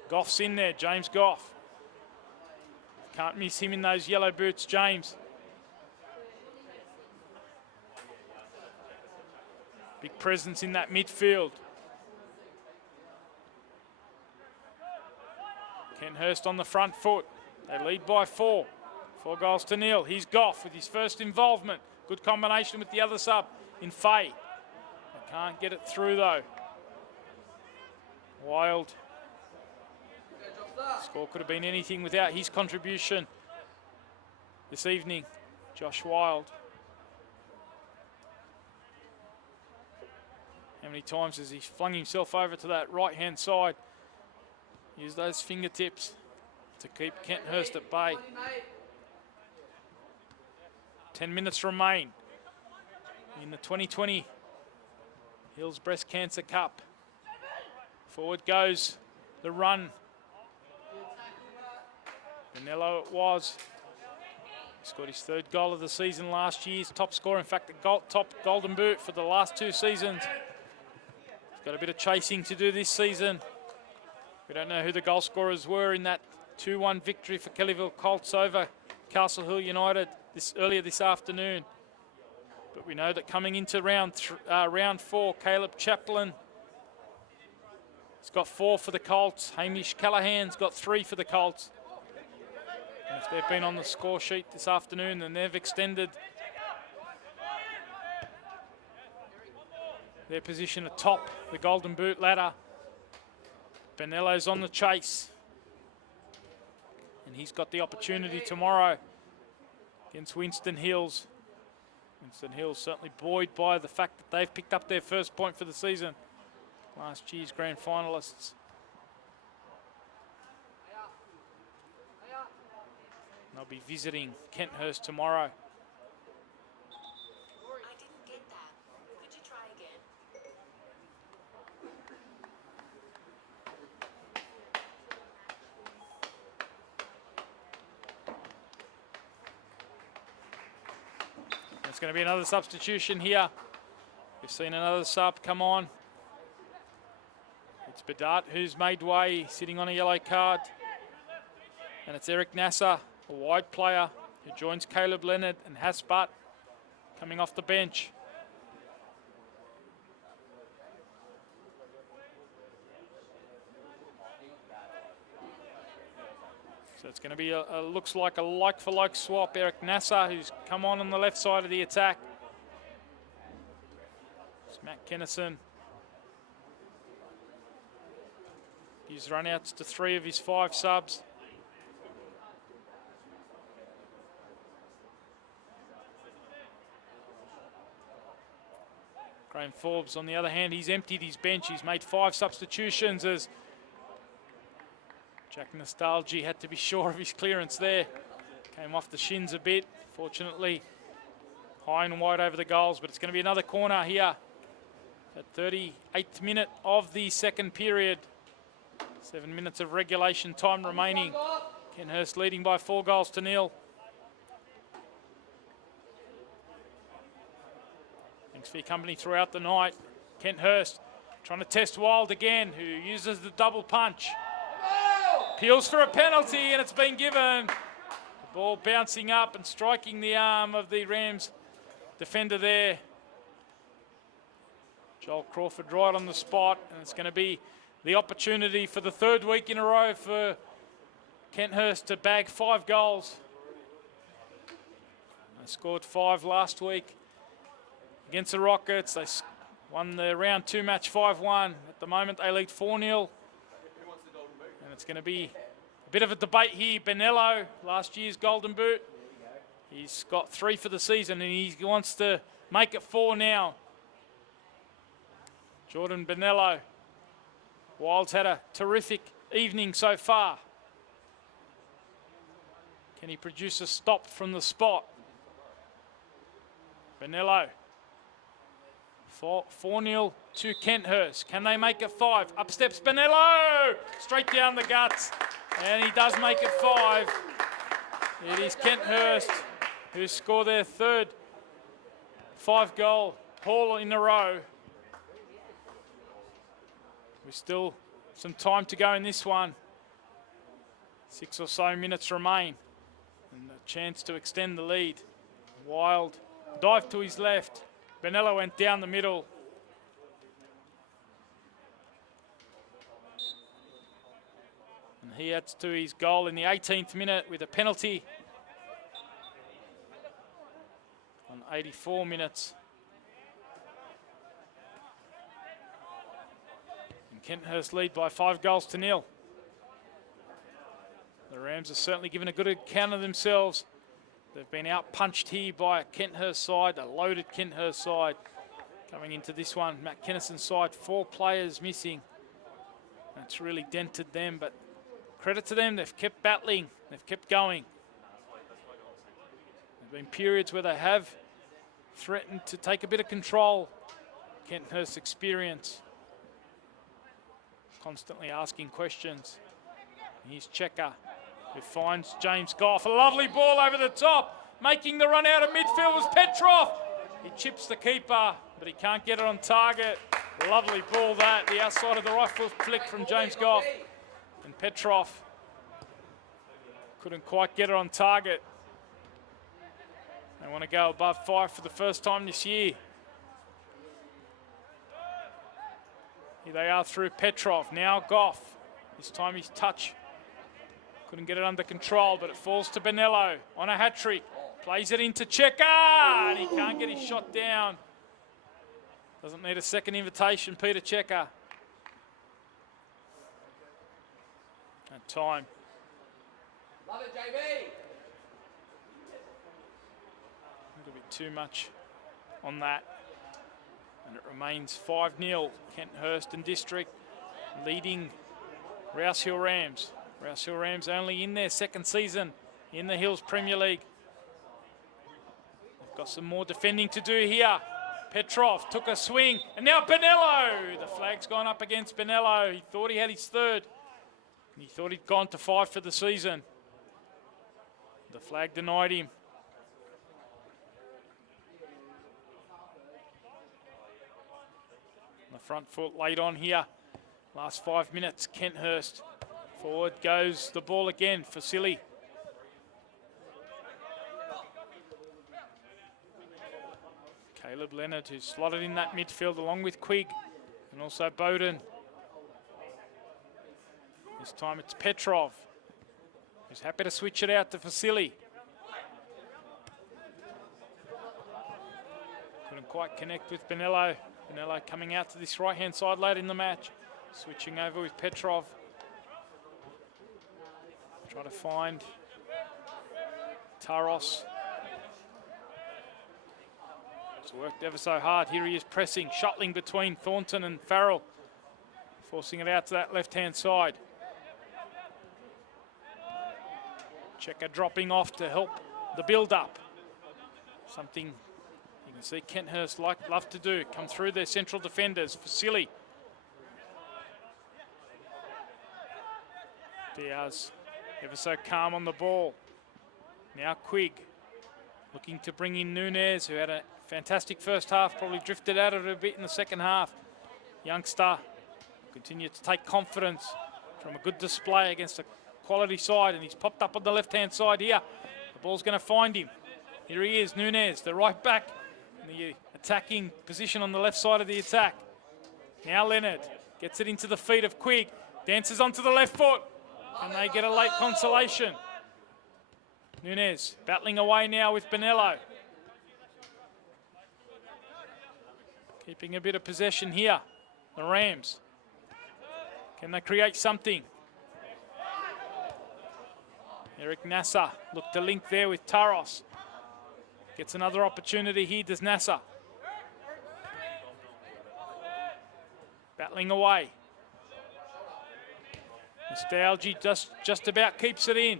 Goff's in there, James Goff. Can't miss him in those yellow boots, James. Big presence in that midfield. Kenthurst on the front foot. They lead by 4. 4 goals to 0. Here's Goff with his first involvement. Good combination with the other sub in Fay. They can't get it through though. Wild. Score could have been anything without his contribution this evening. Josh Wild. How many times has he flung himself over to that right-hand side? Use those fingertips to keep Kenthurst at bay. 10 minutes remain in the 2020 Hills Breast Cancer Cup. Forward goes the run. Danilo it was. He scored his 3rd goal of the season last year. His top scorer, in fact, the top golden boot for the last 2 seasons. Got a bit of chasing to do this season. We don't know who the goal scorers were in that 2-1 victory for Kellyville Colts over Castle Hill United earlier this afternoon. But we know that coming into round 4, Caleb Chaplin has got 4 for the Colts. Hamish Callahan's got 3 for the Colts. And if they've been on the score sheet this afternoon, then they've extended their position atop the Golden Boot ladder. Benello's on the chase. And he's got the opportunity tomorrow against Winston Hills. Winston Hills certainly buoyed by the fact that they've picked up their first point for the season. Last year's grand finalists. They'll be visiting Kenthurst tomorrow. It's going to be another substitution here. We've seen another sub come on. It's Bedart who's made way, sitting on a yellow card. And it's Eric Nasser, a wide player, who joins Caleb Leonard and Haspat coming off the bench. So it's going to be looks like a like-for-like swap. Eric Nasser, who's come on the left side of the attack. It's Matt Kennison. He's run outs to 3 of his 5 subs. Graham Forbes, on the other hand, he's emptied his bench. He's made 5 substitutions as Jack Nostalgie had to be sure of his clearance there. Came off the shins a bit, fortunately. High and wide over the goals, but it's going to be another corner here at 38th minute of the second period. 7 minutes of regulation time remaining. Kenthurst leading by 4 goals to 0. Thanks for your company throughout the night. Kenthurst trying to test Wild again, who uses the double punch. Appeals for a penalty, and it's been given. The ball bouncing up and striking the arm of the Rams defender there. Joel Crawford right on the spot, and it's going to be the opportunity for the 3rd week in a row for Kenthurst to bag 5 goals They scored 5 last week against the Rockets. They won the round 2 match 5-1. At the moment, they lead 4-0. And it's going to be a bit of a debate here. Bonello, last year's Golden Boot. He's got 3 for the season, and he wants to make it 4 now. Jordan Bonello. Wild's had a terrific evening so far. Can he produce a stop from the spot? Bonello. 4-0 to KENTHURST. Can they make it 5? Up steps Bonello! Straight down the guts. And he does make it 5. It is KENTHURST who score their 3rd 5-goal haul in a row. We've still some time to go in this one. 6 or so minutes remain. And a chance to extend the lead. Wild dive to his left. Bonello went down the middle. And he adds to his goal in the 18th minute with a penalty. On 84 minutes. And KENTHURST lead by 5-0. The Rams are certainly given a good account of themselves. They've been out-punched here by a KENTHURST side, a loaded KENTHURST side. Coming into this one, Matt Kennison's side, 4 players missing. That's really dented them, but credit to them, they've kept battling, they've kept going. There have been periods where they have threatened to take a bit of control. KENTHURST experience. Constantly asking questions. Here's Checker, who finds James Goff. A lovely ball over the top. Making the run out of midfield was Petrov. He chips the keeper, but he can't get it on target. Lovely ball that. The outside of the right foot flick from James Goff. And Petrov couldn't quite get it on target. They want to go above 5 for the first time this year. Here they are through Petrov. Now Goff. This time his touch. Couldn't get it under control, but it falls to Bonello on a hat-trick. Plays it into Checker, and he can't get his shot down. Doesn't need a second invitation, Peter Checker. That time. Love it, JB. A little bit too much on that. And it remains 5-0. KENTHURST and District leading Rouse Hill Rams. Rouse Hill Rams only in their 2nd season in the Hills Premier League. They've got some more defending to do here. Petrov took a swing, and now Bonello. The flag's gone up against Bonello. He thought he had his 3rd. He thought he'd gone to 5 for the season. The flag denied him. The front foot laid on here. Last 5 minutes, KENTHURST. Forward goes the ball again for Silly. Caleb Leonard, who's slotted in that midfield along with Quigg and also Bowden. This time it's Petrov, who's happy to switch it out to Vasily. Couldn't quite connect with Bonello. Bonello coming out to this right-hand side late in the match. Switching over with Petrov. Try to find Taros. It's worked ever so hard. Here he is pressing, shuttling between Thornton and Farrell. Forcing it out to that left-hand side. Checker dropping off to help the build-up. Something you can see KENTHURST love to do. Come through their central defenders. Vasily. Diaz ever so calm on the ball. Now Quigg looking to bring in Nunez, who had a fantastic first half, probably drifted out of it a bit in the second half. Youngster continued to take confidence from a good display against a quality side, and he's popped up on the left-hand side here. The ball's going to find him. Here he is, Nunez, the right back in the attacking position on the left side of the attack. Now Leonard gets it into the feet of Quigg, dances onto the left foot, and they get a late consolation. Nunez battling away now with Bonello. Keeping a bit of possession here, the Rams. Can they create something? Eric Nasser looked to link there with Taros. Gets another opportunity here, does Nasser. Battling away. Nostalgia just about keeps it in.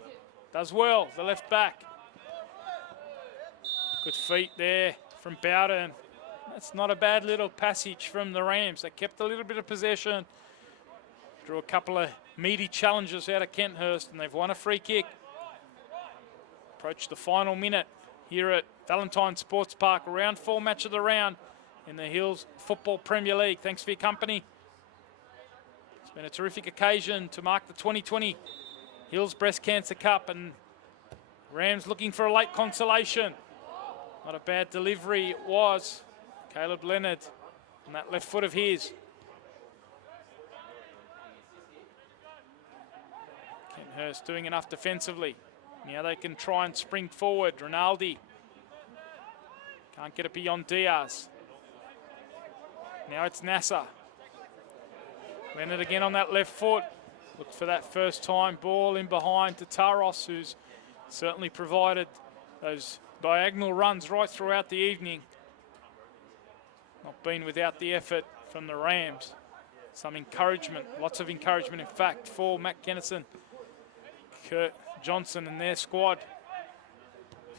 Does well, the left back. Good feet there from Bowden. That's not a bad little passage from the Rams. They kept a little bit of possession. Drew a couple of meaty challenges out of Kenthurst, and they've won a free kick. Approach the final minute here at Valentine Sports Park. Round 4 match of the round in the Hills Football Premier League. Thanks for your company. It's been a terrific occasion to mark the 2020 Hills Breast Cancer Cup, and Rams looking for a late consolation. Not a bad delivery it was. Caleb Leonard on that left foot of his. Kenthurst doing enough defensively. Now they can try and spring forward. Rinaldi can't get it beyond Diaz. Now it's Nasser. Leonard again on that left foot. Look for that first time ball in behind to Taros, who's certainly provided those diagonal runs right throughout the evening. Not been without the effort from the Rams. Some encouragement, lots of encouragement in fact for Matt Kennison, Kurt Johnson and their squad.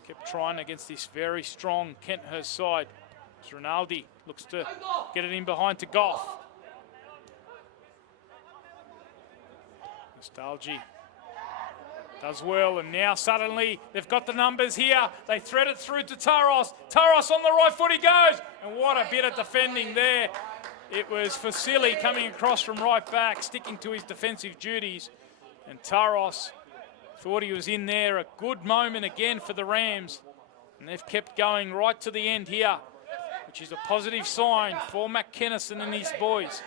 Kept trying against this very strong Kenthurst side. As Rinaldi looks to get it in behind to Goff. Nostalgia does well, and now suddenly they've got the numbers here. They thread it through to Taros. Taros on the right foot he goes, and what a bit of defending there. It was Fasili coming across from right back, sticking to his defensive duties, and Taros thought he was in there. A good moment again for the Rams, and they've kept going right to the end here, which is a positive sign for Matt Kennison and his boys.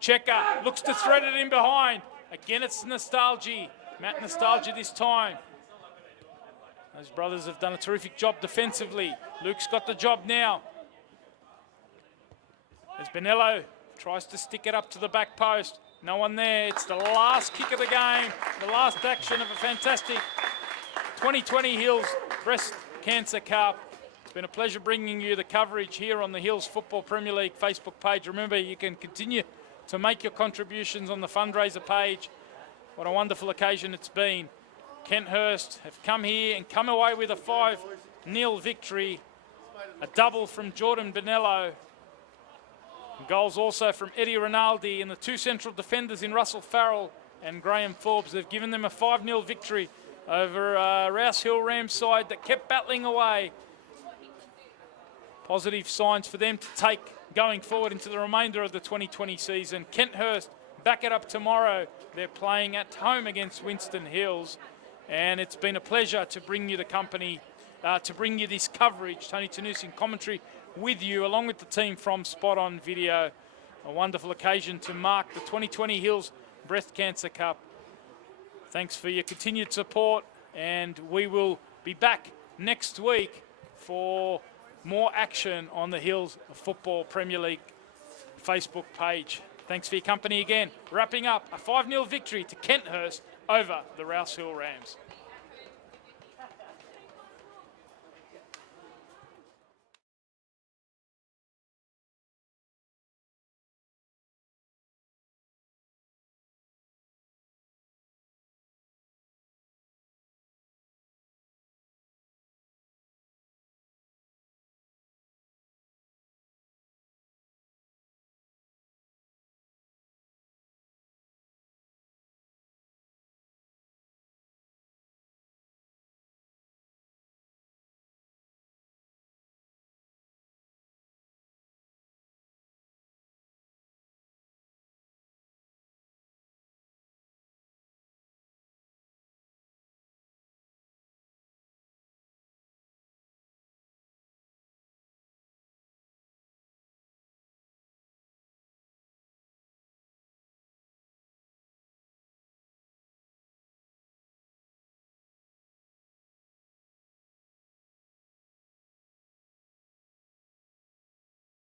Checker looks to thread it in behind. Again, it's Nostalgia. Matt Nostalgia this time. Those brothers have done a terrific job defensively. Luke's got the job now. As Benello tries to stick it up to the back post. No one there. It's the last kick of the game. The last action of a fantastic 2020 Hills Breast Cancer Cup. It's been a pleasure bringing you the coverage here on the Hills Football Premier League Facebook page. Remember, you can continue to make your contributions on the fundraiser page. What a wonderful occasion it's been. Kenthurst have come here and come away with a 5-0 victory. A double from Jordan Benello. Goals also from Eddie Rinaldi and the two central defenders in Russell Farrell and Graham Forbes. They've given them a 5-0 victory over Rouse Hill Rams side that kept battling away. Positive signs for them to take going forward into the remainder of the 2020 season. Kenthurst back it up tomorrow. They're playing at home against Winston Hills, and it's been a pleasure to bring you the company, to bring you this coverage. Tony Tanusi in commentary with you, along with the team from Spot On Video. A wonderful occasion to mark the 2020 Hills Breast Cancer Cup. Thanks for your continued support, and we will be back next week for more action on the Hills Football Premier League Facebook page. Thanks for your company again. Wrapping up a 5-0 victory to Kenthurst over the Rouse Hill Rams.